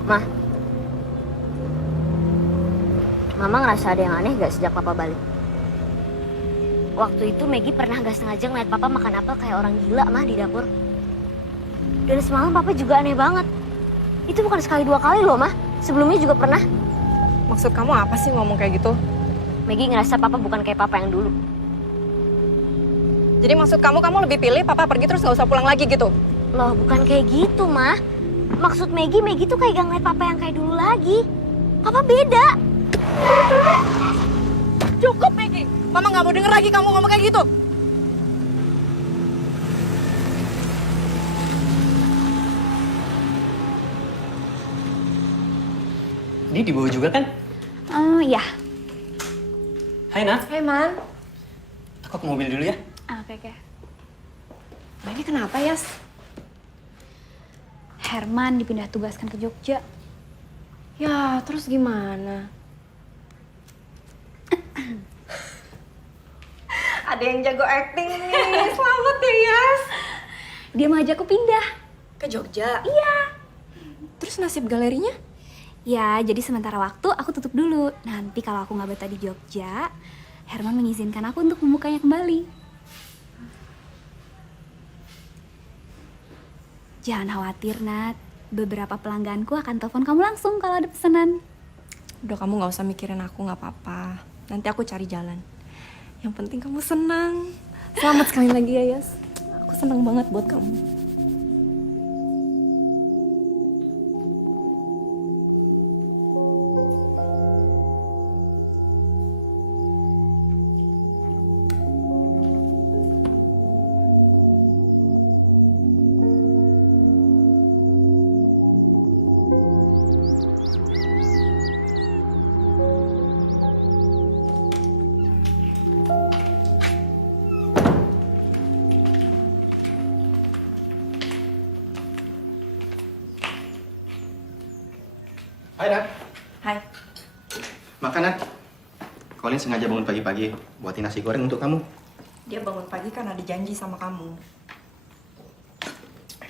Ma, Mama ngerasa ada yang aneh gak sejak Papa balik? Waktu itu Maggie pernah gak sengaja ngeliat Papa makan apel kayak orang gila, Mah, di dapur. Dan semalam Papa juga aneh banget. Itu bukan sekali dua kali loh, Mah. Sebelumnya juga pernah. Maksud kamu apa sih ngomong kayak gitu? Maggie ngerasa Papa bukan kayak Papa yang dulu. Jadi maksud kamu lebih pilih Papa pergi terus gak usah pulang lagi gitu? Loh, bukan kayak gitu, Mah. Maksud Maggie tuh kayak gak ngeliat Papa yang kayak dulu lagi. Papa beda. Cukup, Maggie. Mama gak mau denger lagi kamu ngomong kayak gitu. Ini dibawa juga kan? Ya. Hai, Nat. Hai, Man. Aku ke mobil dulu ya. Oke. Nah, ini kenapa, Yas? Herman dipindah tugaskan ke Jogja. Ya, terus gimana? Ada yang jago acting nih. Selamat ya, Yas. Dia mau ajak aku pindah. Ke Jogja? Iya. Terus nasib galerinya? Ya, jadi sementara waktu aku tutup dulu. Nanti kalau aku nggak betah di Jogja, Herman mengizinkan aku untuk membukanya kembali. Jangan khawatir, Nat. Beberapa pelangganku akan telepon kamu langsung kalau ada pesanan. Udah, kamu nggak usah mikirin aku, nggak apa-apa. Nanti aku cari jalan. Yang penting kamu senang. Selamat sekali lagi ya, Yas. Aku senang banget buat kamu. Hai, Nat. Hai. Makan, Nat. Colin sengaja bangun pagi-pagi buatin nasi goreng untuk kamu. Dia bangun pagi kan ada janji sama kamu.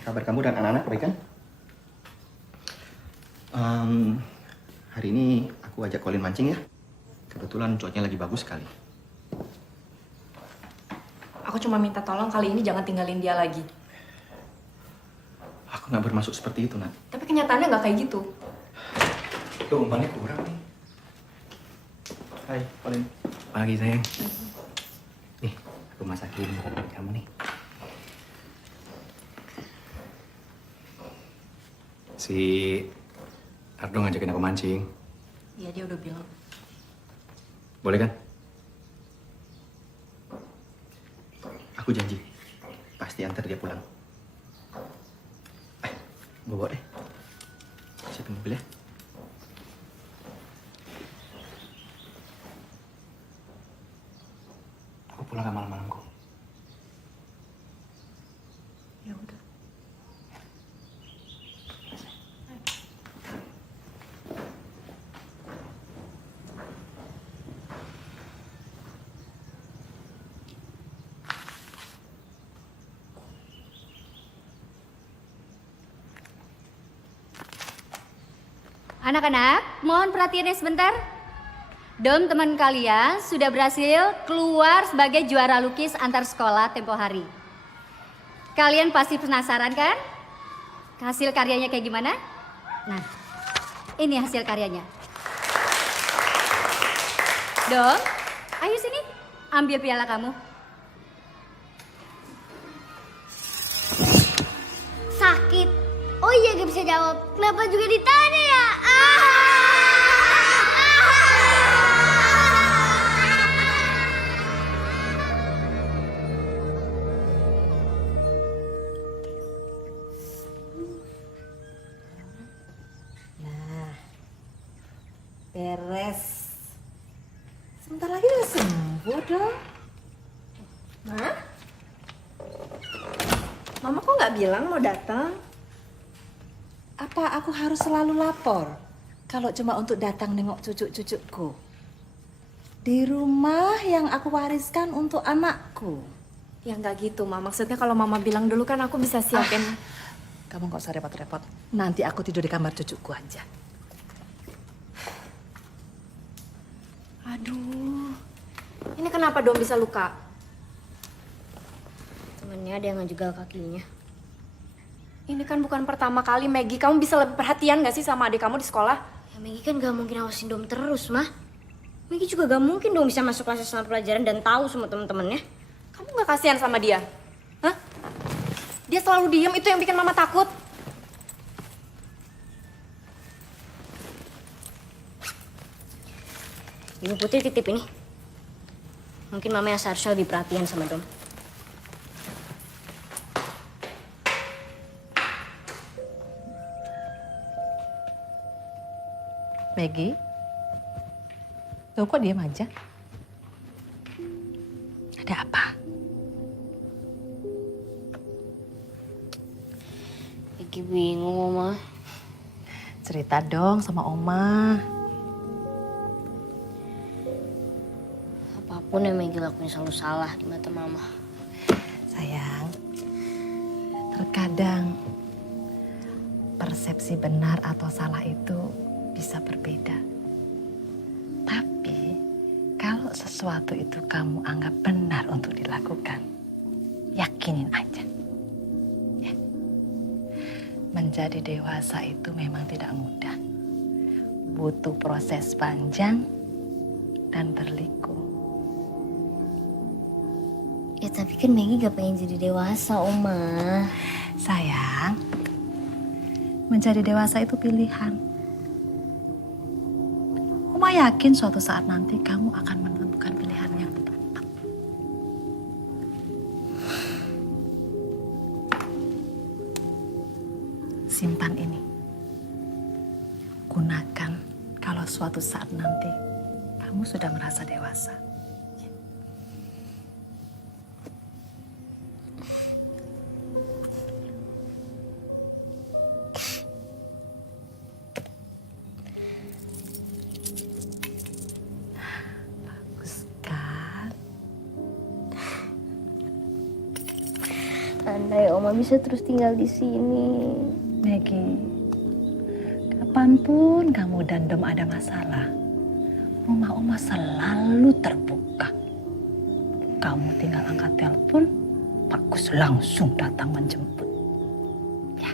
Kabar kamu dan anak-anak baik kan? Hari ini aku ajak Colin mancing ya. Kebetulan cuacanya lagi bagus sekali. Aku cuma minta tolong kali ini jangan tinggalin dia lagi. Aku nggak bermaksud seperti itu, Nat. Tapi kenyataannya nggak kayak gitu. Tuh, umpannya kurang nih. Hai, Colin. Pagi, sayang. Nih, aku masakin buat kamu nih. Si Ardo ngajakin aku mancing. Iya, dia udah bilang. Boleh kan? Aku janji, pasti antar dia pulang. Gue bawa deh. Siapin mobil ya. Aku pulang ke malam-malam kok. Ya udah. Anak-anak, mohon perhatiannya sebentar. Dom, teman kalian sudah berhasil keluar sebagai juara lukis antar sekolah tempo hari. Kalian pasti penasaran kan? Hasil karyanya kayak gimana? Nah, ini hasil karyanya. Dom, ayo sini, ambil piala kamu. Sakit. Oh iya, gak bisa jawab. Kenapa juga ditanya ya? Nah, beres. Sebentar lagi udah sembuh dong. Ma? Mama kok nggak bilang mau datang? Apa aku harus selalu lapor kalau cuma untuk datang nengok cucu-cucuku? Di rumah yang aku wariskan untuk anakku. Ya nggak gitu, Ma. Maksudnya kalau Mama bilang dulu kan aku bisa siapin. Kamu nggak usah repot-repot. Nanti aku tidur di kamar cucuku aja. Aduh. Ini kenapa Dom bisa luka? Temennya ada yang ngejegal kakinya. Ini kan bukan pertama kali, Maggie. Kamu bisa lebih perhatian gak sih sama adik kamu di sekolah? Ya Maggie kan gak mungkin awasin Dom terus, Mah. Maggie juga gak mungkin dong bisa masuk kelas selama pelajaran dan tahu semua temen-temennya. Kamu gak kasihan sama dia? Hah? Dia selalu diem, itu yang bikin Mama takut. Ibu Putri titip ini. Mungkin Mama yang seharusnya lebih perhatian sama Dom. Maggie, tuh kok diam aja? Ada apa? Maggie bingung, Oma. Cerita dong sama Oma. Apapun yang Maggie lakuin selalu salah di mata Mama. Sayang, terkadang persepsi benar atau salah itu bisa berbeda. Tapi kalau sesuatu itu kamu anggap benar untuk dilakukan, yakinin aja. Ya. Menjadi dewasa itu memang tidak mudah. Butuh proses panjang dan berliku. Ya tapi kan Maggie gak pengen jadi dewasa, Oma. Sayang, menjadi dewasa itu pilihan. Oma yakin suatu saat nanti kamu akan menemukan pilihan yang tepat. Simpan ini. Gunakan kalau suatu saat nanti kamu sudah merasa dewasa. Andai Oma bisa terus tinggal di sini. Maggie, kapanpun kamu dan Dom ada masalah, rumah Oma selalu terbuka. Kamu tinggal angkat telepon, Pak Gus langsung datang menjemput. Ya.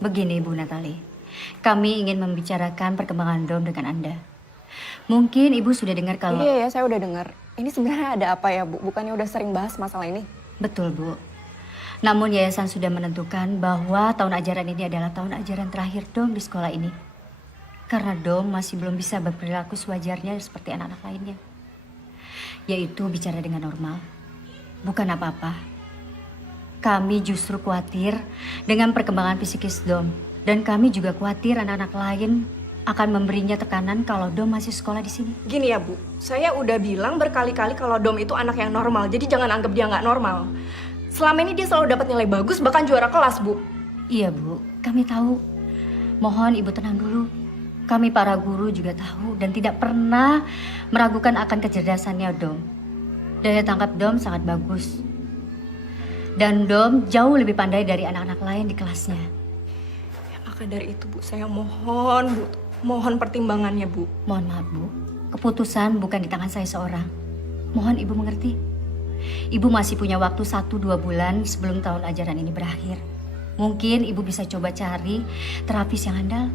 Begini Bu Natali, kami ingin membicarakan perkembangan Dom dengan Anda. Mungkin Ibu sudah dengar kalau... Iya ya, saya udah dengar. Ini sebenarnya ada apa ya Bu? Bukannya udah sering bahas masalah ini? Betul Bu. Namun yayasan sudah menentukan bahwa tahun ajaran ini adalah tahun ajaran terakhir Dom di sekolah ini. Karena Dom masih belum bisa berperilaku sewajarnya seperti anak-anak lainnya. Yaitu bicara dengan normal. Bukan apa-apa. Kami justru khawatir dengan perkembangan psikis Dom. Dan kami juga khawatir anak-anak lain akan memberinya tekanan kalau Dom masih sekolah di sini. Gini ya Bu, saya udah bilang berkali-kali kalau Dom itu anak yang normal. Jadi jangan anggap dia nggak normal. Selama ini dia selalu dapat nilai bagus, bahkan juara kelas Bu. Iya Bu, kami tahu. Mohon Ibu tenang dulu. Kami para guru juga tahu dan tidak pernah meragukan akan kecerdasannya Dom. Daya tangkap Dom sangat bagus. Dan Dom jauh lebih pandai dari anak-anak lain di kelasnya. Ya, maka dari itu Bu, saya mohon Bu, mohon pertimbangannya Bu. Mohon maaf Bu, keputusan bukan di tangan saya seorang. Mohon Ibu mengerti. Ibu masih punya waktu 1-2 bulan sebelum tahun ajaran ini berakhir. Mungkin Ibu bisa coba cari terapis yang handal.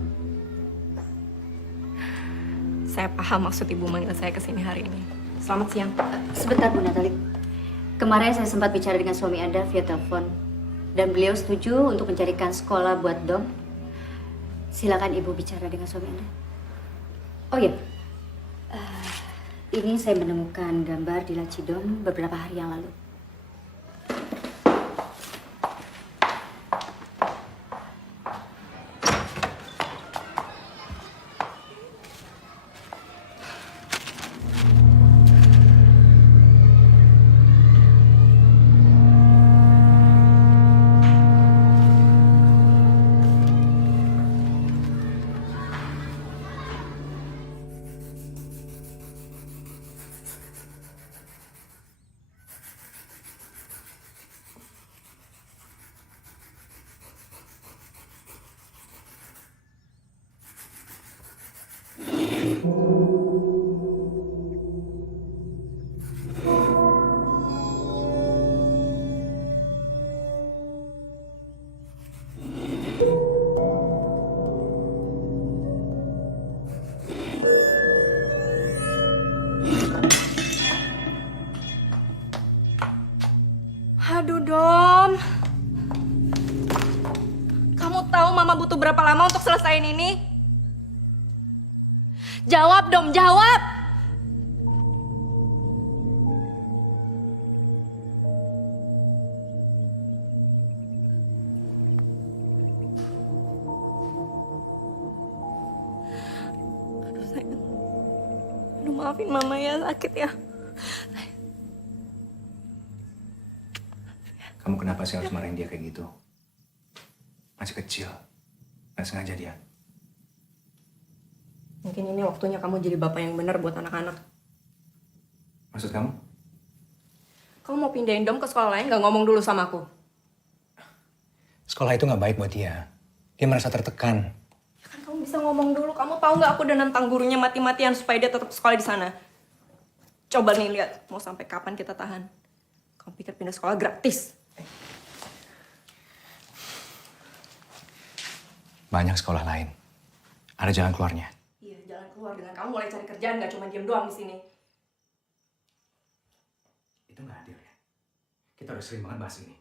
Saya paham maksud Ibu manggil saya kesini hari ini. Selamat siang. Sebentar Bu Natali. Kemarin saya sempat bicara dengan suami Anda via telepon. Dan beliau setuju untuk mencarikan sekolah buat Dom. Silakan Ibu bicara dengan suami Anda. Oh iya, ini saya menemukan gambar di laci Dom beberapa hari yang lalu. Aduh Dom. Kamu tahu Mama butuh berapa lama untuk selesaiin ini? Jawab Dom, jawab! maafin mama ya, sakit ya. Kamu kenapa sih harus marahin dia kayak gitu? Masih kecil. Nggak sengaja dia. Mungkin ini waktunya kamu jadi bapak yang benar buat anak-anak. Maksud kamu? Kamu mau pindahin Dom ke sekolah lain, nggak ngomong dulu sama aku? Sekolah itu nggak baik buat dia. Dia merasa tertekan. Ya kan kamu bisa ngomong dulu. Kamu tahu nggak aku udah nantang gurunya mati-matian supaya dia tetap sekolah di sana. Coba nih lihat, mau sampai kapan kita tahan? Kamu pikir pindah sekolah gratis? Banyak sekolah lain. Ada jalan keluarnya. Iya, jalan keluar dengan kamu mulai cari kerjaan, nggak cuma diem doang di sini. Itu nggak adil ya. Kita udah sering banget bahas ini.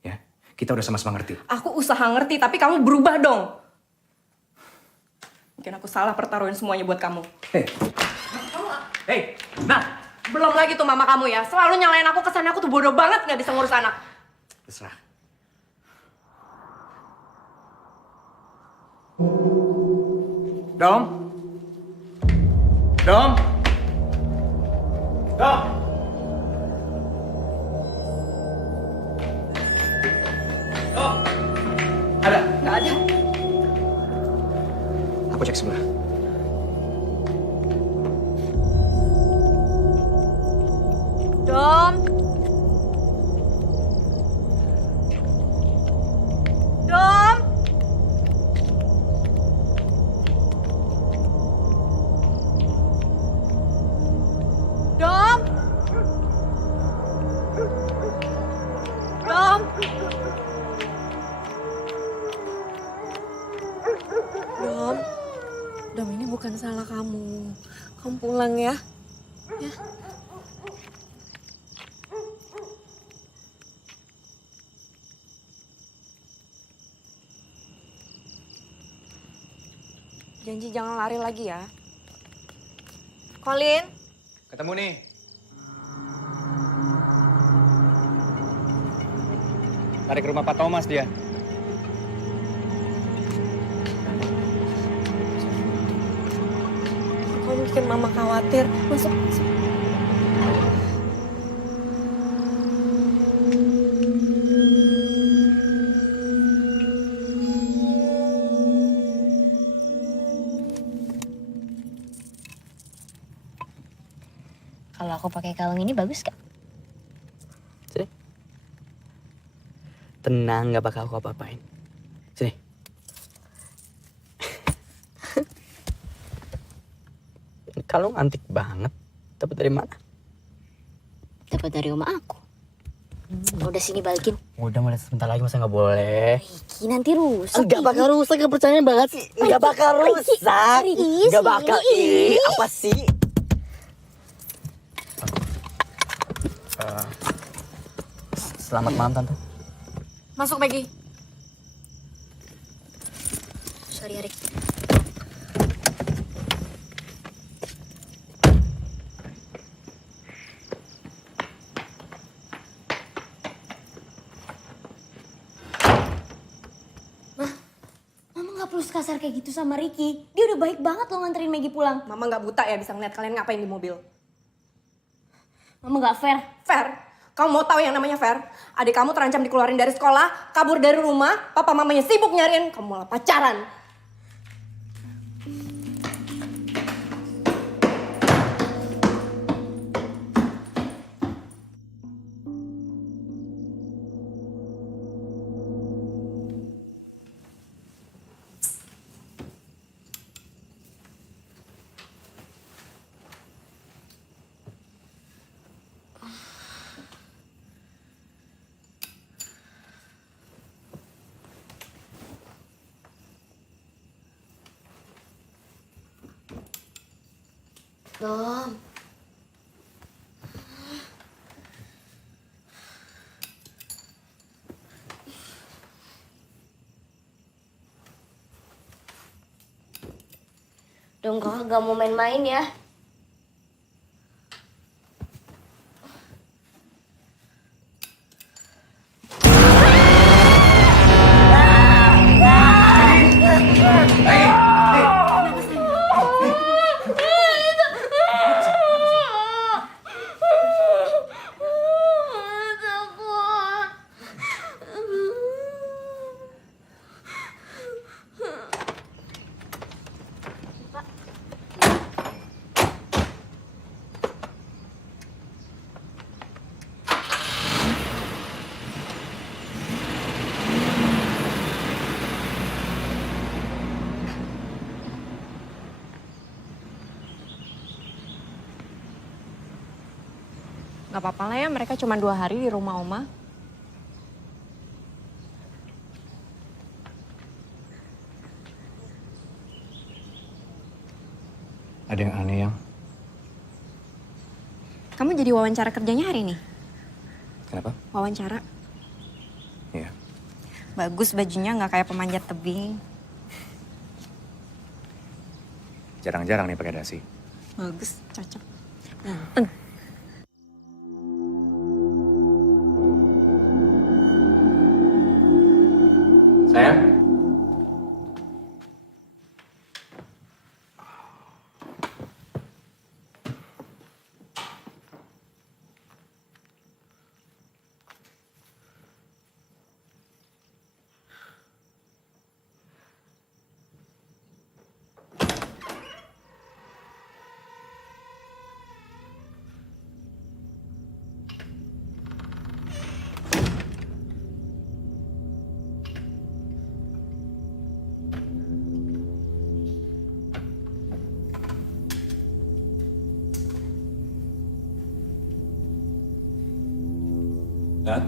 Ya, kita udah sama-sama ngerti. Aku usaha ngerti, tapi kamu berubah dong. Mungkin aku salah pertaruhin semuanya buat kamu. Hei, nah. Belum lagi tuh mama kamu ya, selalu nyalain aku kesana, aku tuh bodoh banget nggak bisa ngurus anak. Terserah. Dom? Dom? Dom? Dom? Ada? Nggak ada. Aku cek sebelah. Dom? Dom? Dom? Dom? Dom? Dom, ini bukan salah kamu. Kamu pulang ya. Ya. Janji jangan lari lagi ya. Colin? Ketemu nih. Lari ke rumah Pak Thomas dia. Kok bikin mama khawatir? Masuk, masuk. Kalau aku pakai kalung ini bagus gak? Sini. Tenang, gak bakal aku apa-apain. Sini. Ini kalung antik banget. Dapat dari mana? Dapat dari oma aku. Udah sini balikin. Udah mulai sebentar lagi, masa nggak boleh? Riki, nanti rusak. Enggak bakal rusak, gak percaya banget sih. Enggak bakal rusak. Enggak bakal. Apa sih? Selamat malam, Tante. Masuk, Maggie. Sorry, Arik. Mama nggak perlu kasar kayak gitu sama Ricky. Dia udah baik banget loh nganterin Maggie pulang. Mama nggak buta ya bisa ngeliat kalian ngapain di mobil. Mama nggak fair. Fair? Kamu mau tahu yang namanya fair? Adik kamu terancam dikeluarin dari sekolah, kabur dari rumah, papa mamanya sibuk nyariin, kamu malah pacaran. Dom. Dong, kakak gak mau main-main ya. Gak apa-apa lah ya, mereka cuma 2 hari di rumah Oma. Ada yang aneh yang. Kamu jadi wawancara kerjanya hari ini? Kenapa? Wawancara. Iya. Bagus bajunya, nggak kayak pemanjat tebing. Jarang-jarang nih pakai dasi. Bagus, cocok. Ganteng. Sayang. Nat?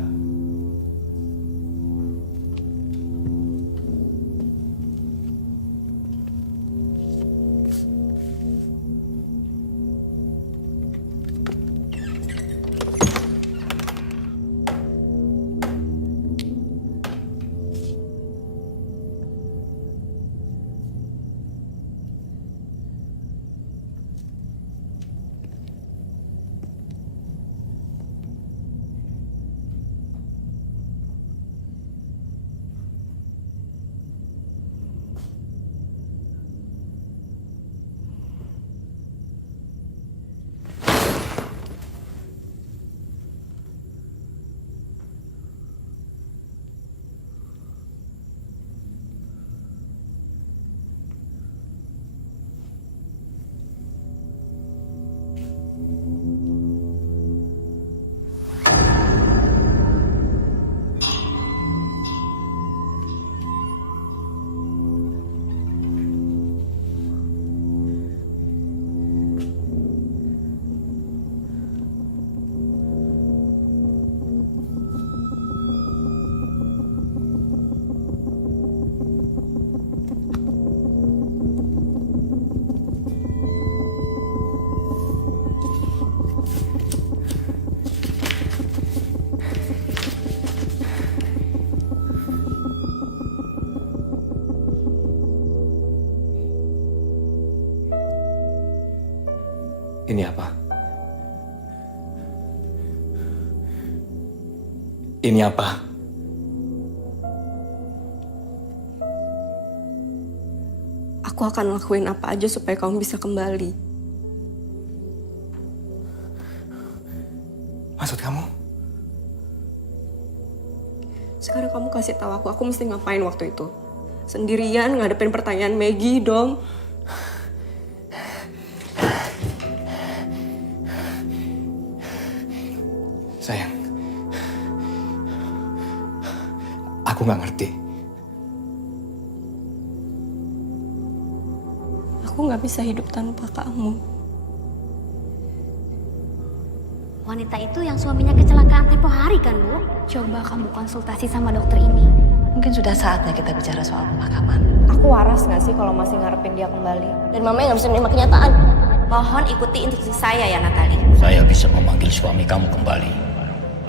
Ini apa? Ini apa? Aku akan lakuin apa aja supaya kamu bisa kembali. Maksud kamu? Sekarang kamu kasih tahu aku mesti ngapain waktu itu. Sendirian ngadepin pertanyaan Maggie dong. Sayang, aku nggak ngerti. Aku nggak bisa hidup tanpa kamu. Wanita itu yang suaminya kecelakaan tempo hari kan, Bu? Coba kamu konsultasi sama dokter ini. Mungkin sudah saatnya kita bicara soal pemakaman. Aku waras nggak sih kalau masih ngarepin dia kembali? Dan mama nggak bisa menerima kenyataan. Mohon ikuti instruksi saya ya, Natali. Saya bisa memanggil suami kamu kembali.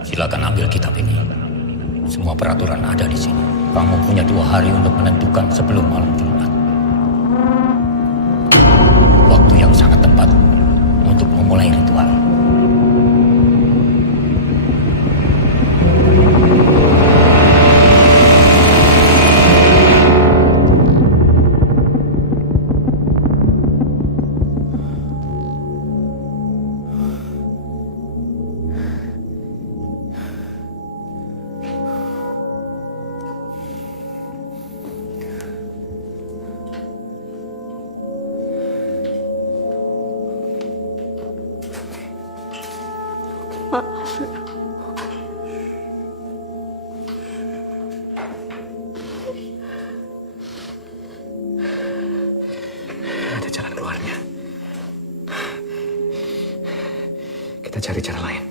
Silakan ambil kitab ini. Semua peraturan ada di sini. Kamu punya 2 hari untuk menentukan sebelum malam Jumat. Waktu yang sangat tepat untuk memulai ritual. Ada jalan keluarnya. Kita cari cara lain.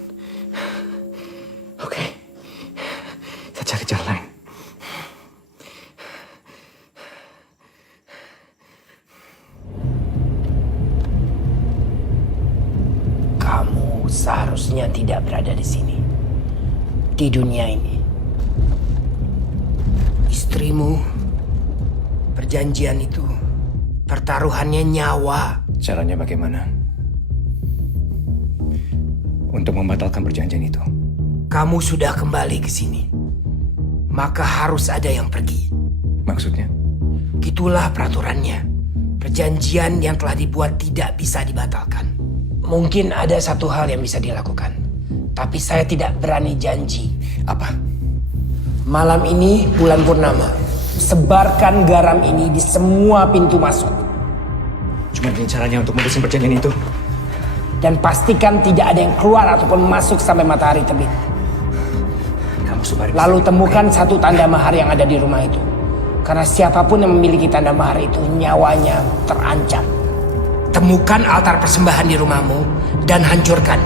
seharusnya tidak berada di sini. Di dunia ini. Istrimu, perjanjian itu, pertaruhannya nyawa. Caranya bagaimana? Untuk membatalkan perjanjian itu. Kamu sudah kembali ke sini. Maka harus ada yang pergi. Maksudnya? Itulah peraturannya. Perjanjian yang telah dibuat tidak bisa dibatalkan. Mungkin ada satu hal yang bisa dilakukan. Tapi saya tidak berani janji. Apa? Malam ini bulan purnama. Sebarkan garam ini di semua pintu masuk. Cuma ini caranya untuk memutuskan perjanjian itu. Dan pastikan tidak ada yang keluar ataupun masuk sampai matahari terbit. Lalu temukan satu tanda mahar yang ada di rumah itu. Karena siapapun yang memiliki tanda mahar itu nyawanya terancam. Temukan altar persembahan di rumahmu dan hancurkan.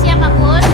Siapapun.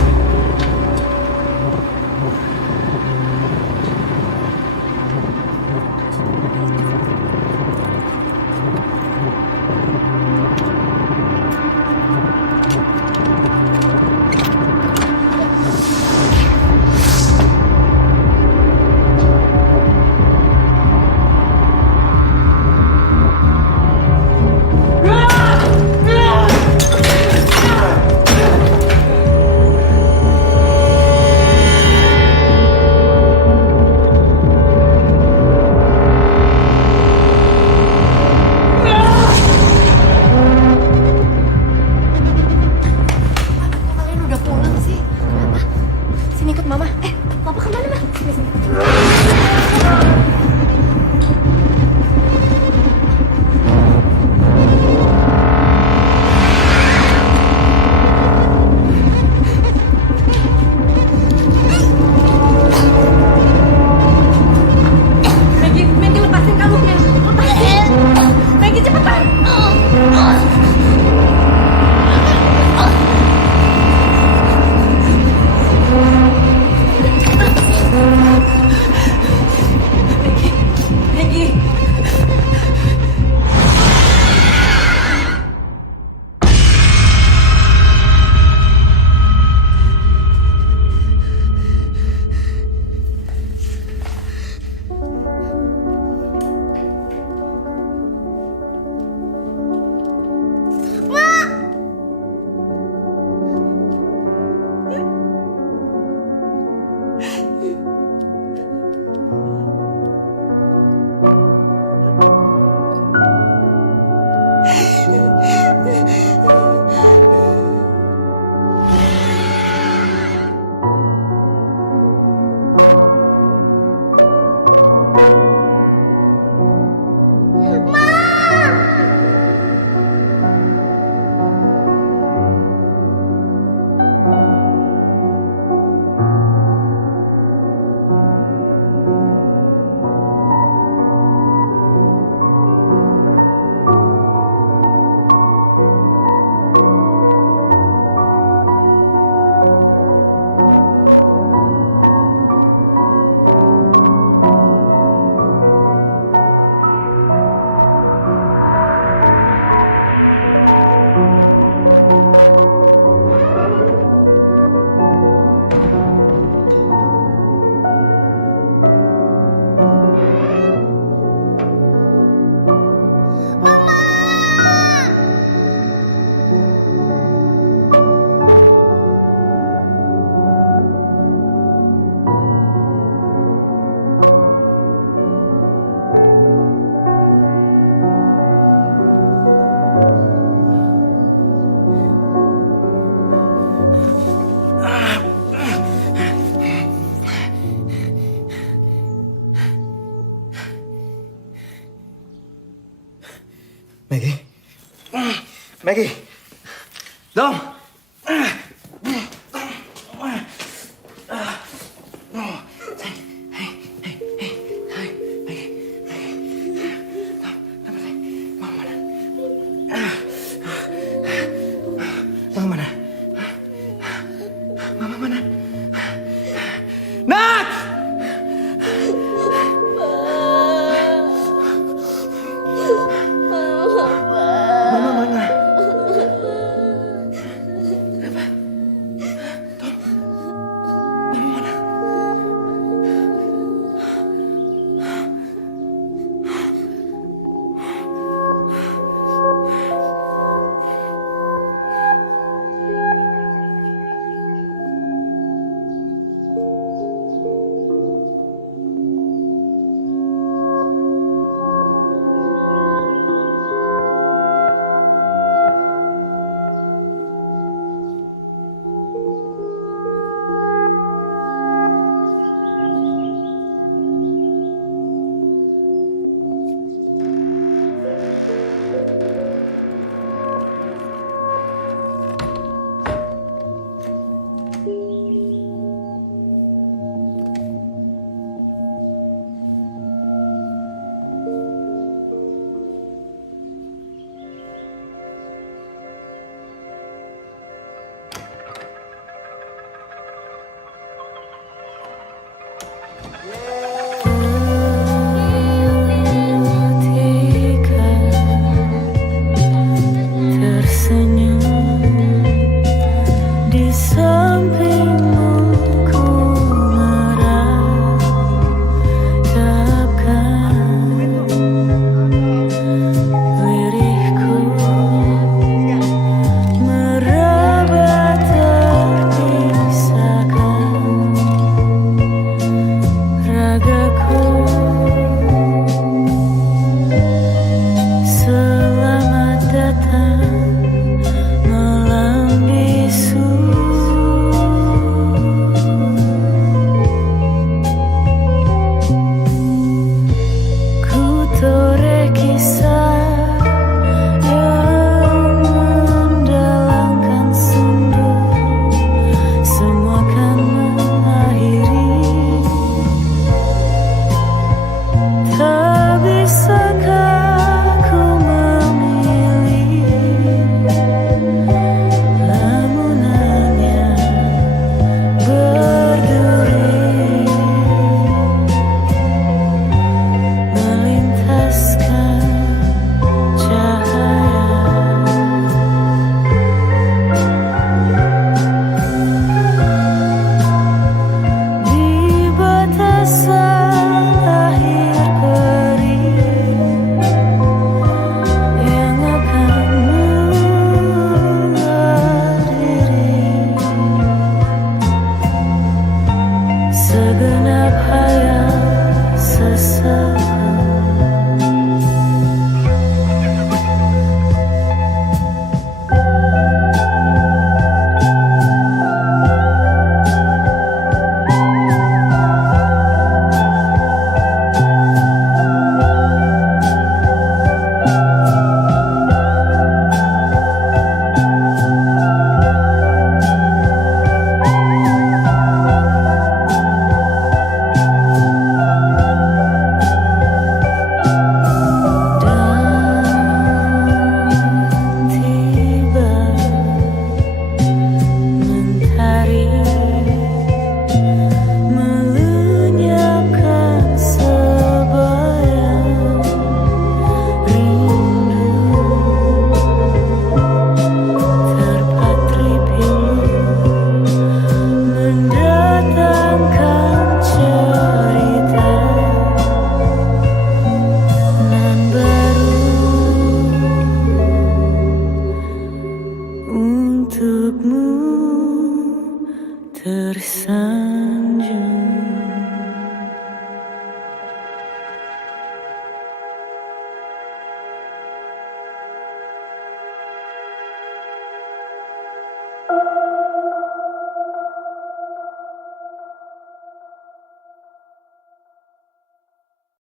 Maggie. Maggie. Dong. Mama mana? tersayang.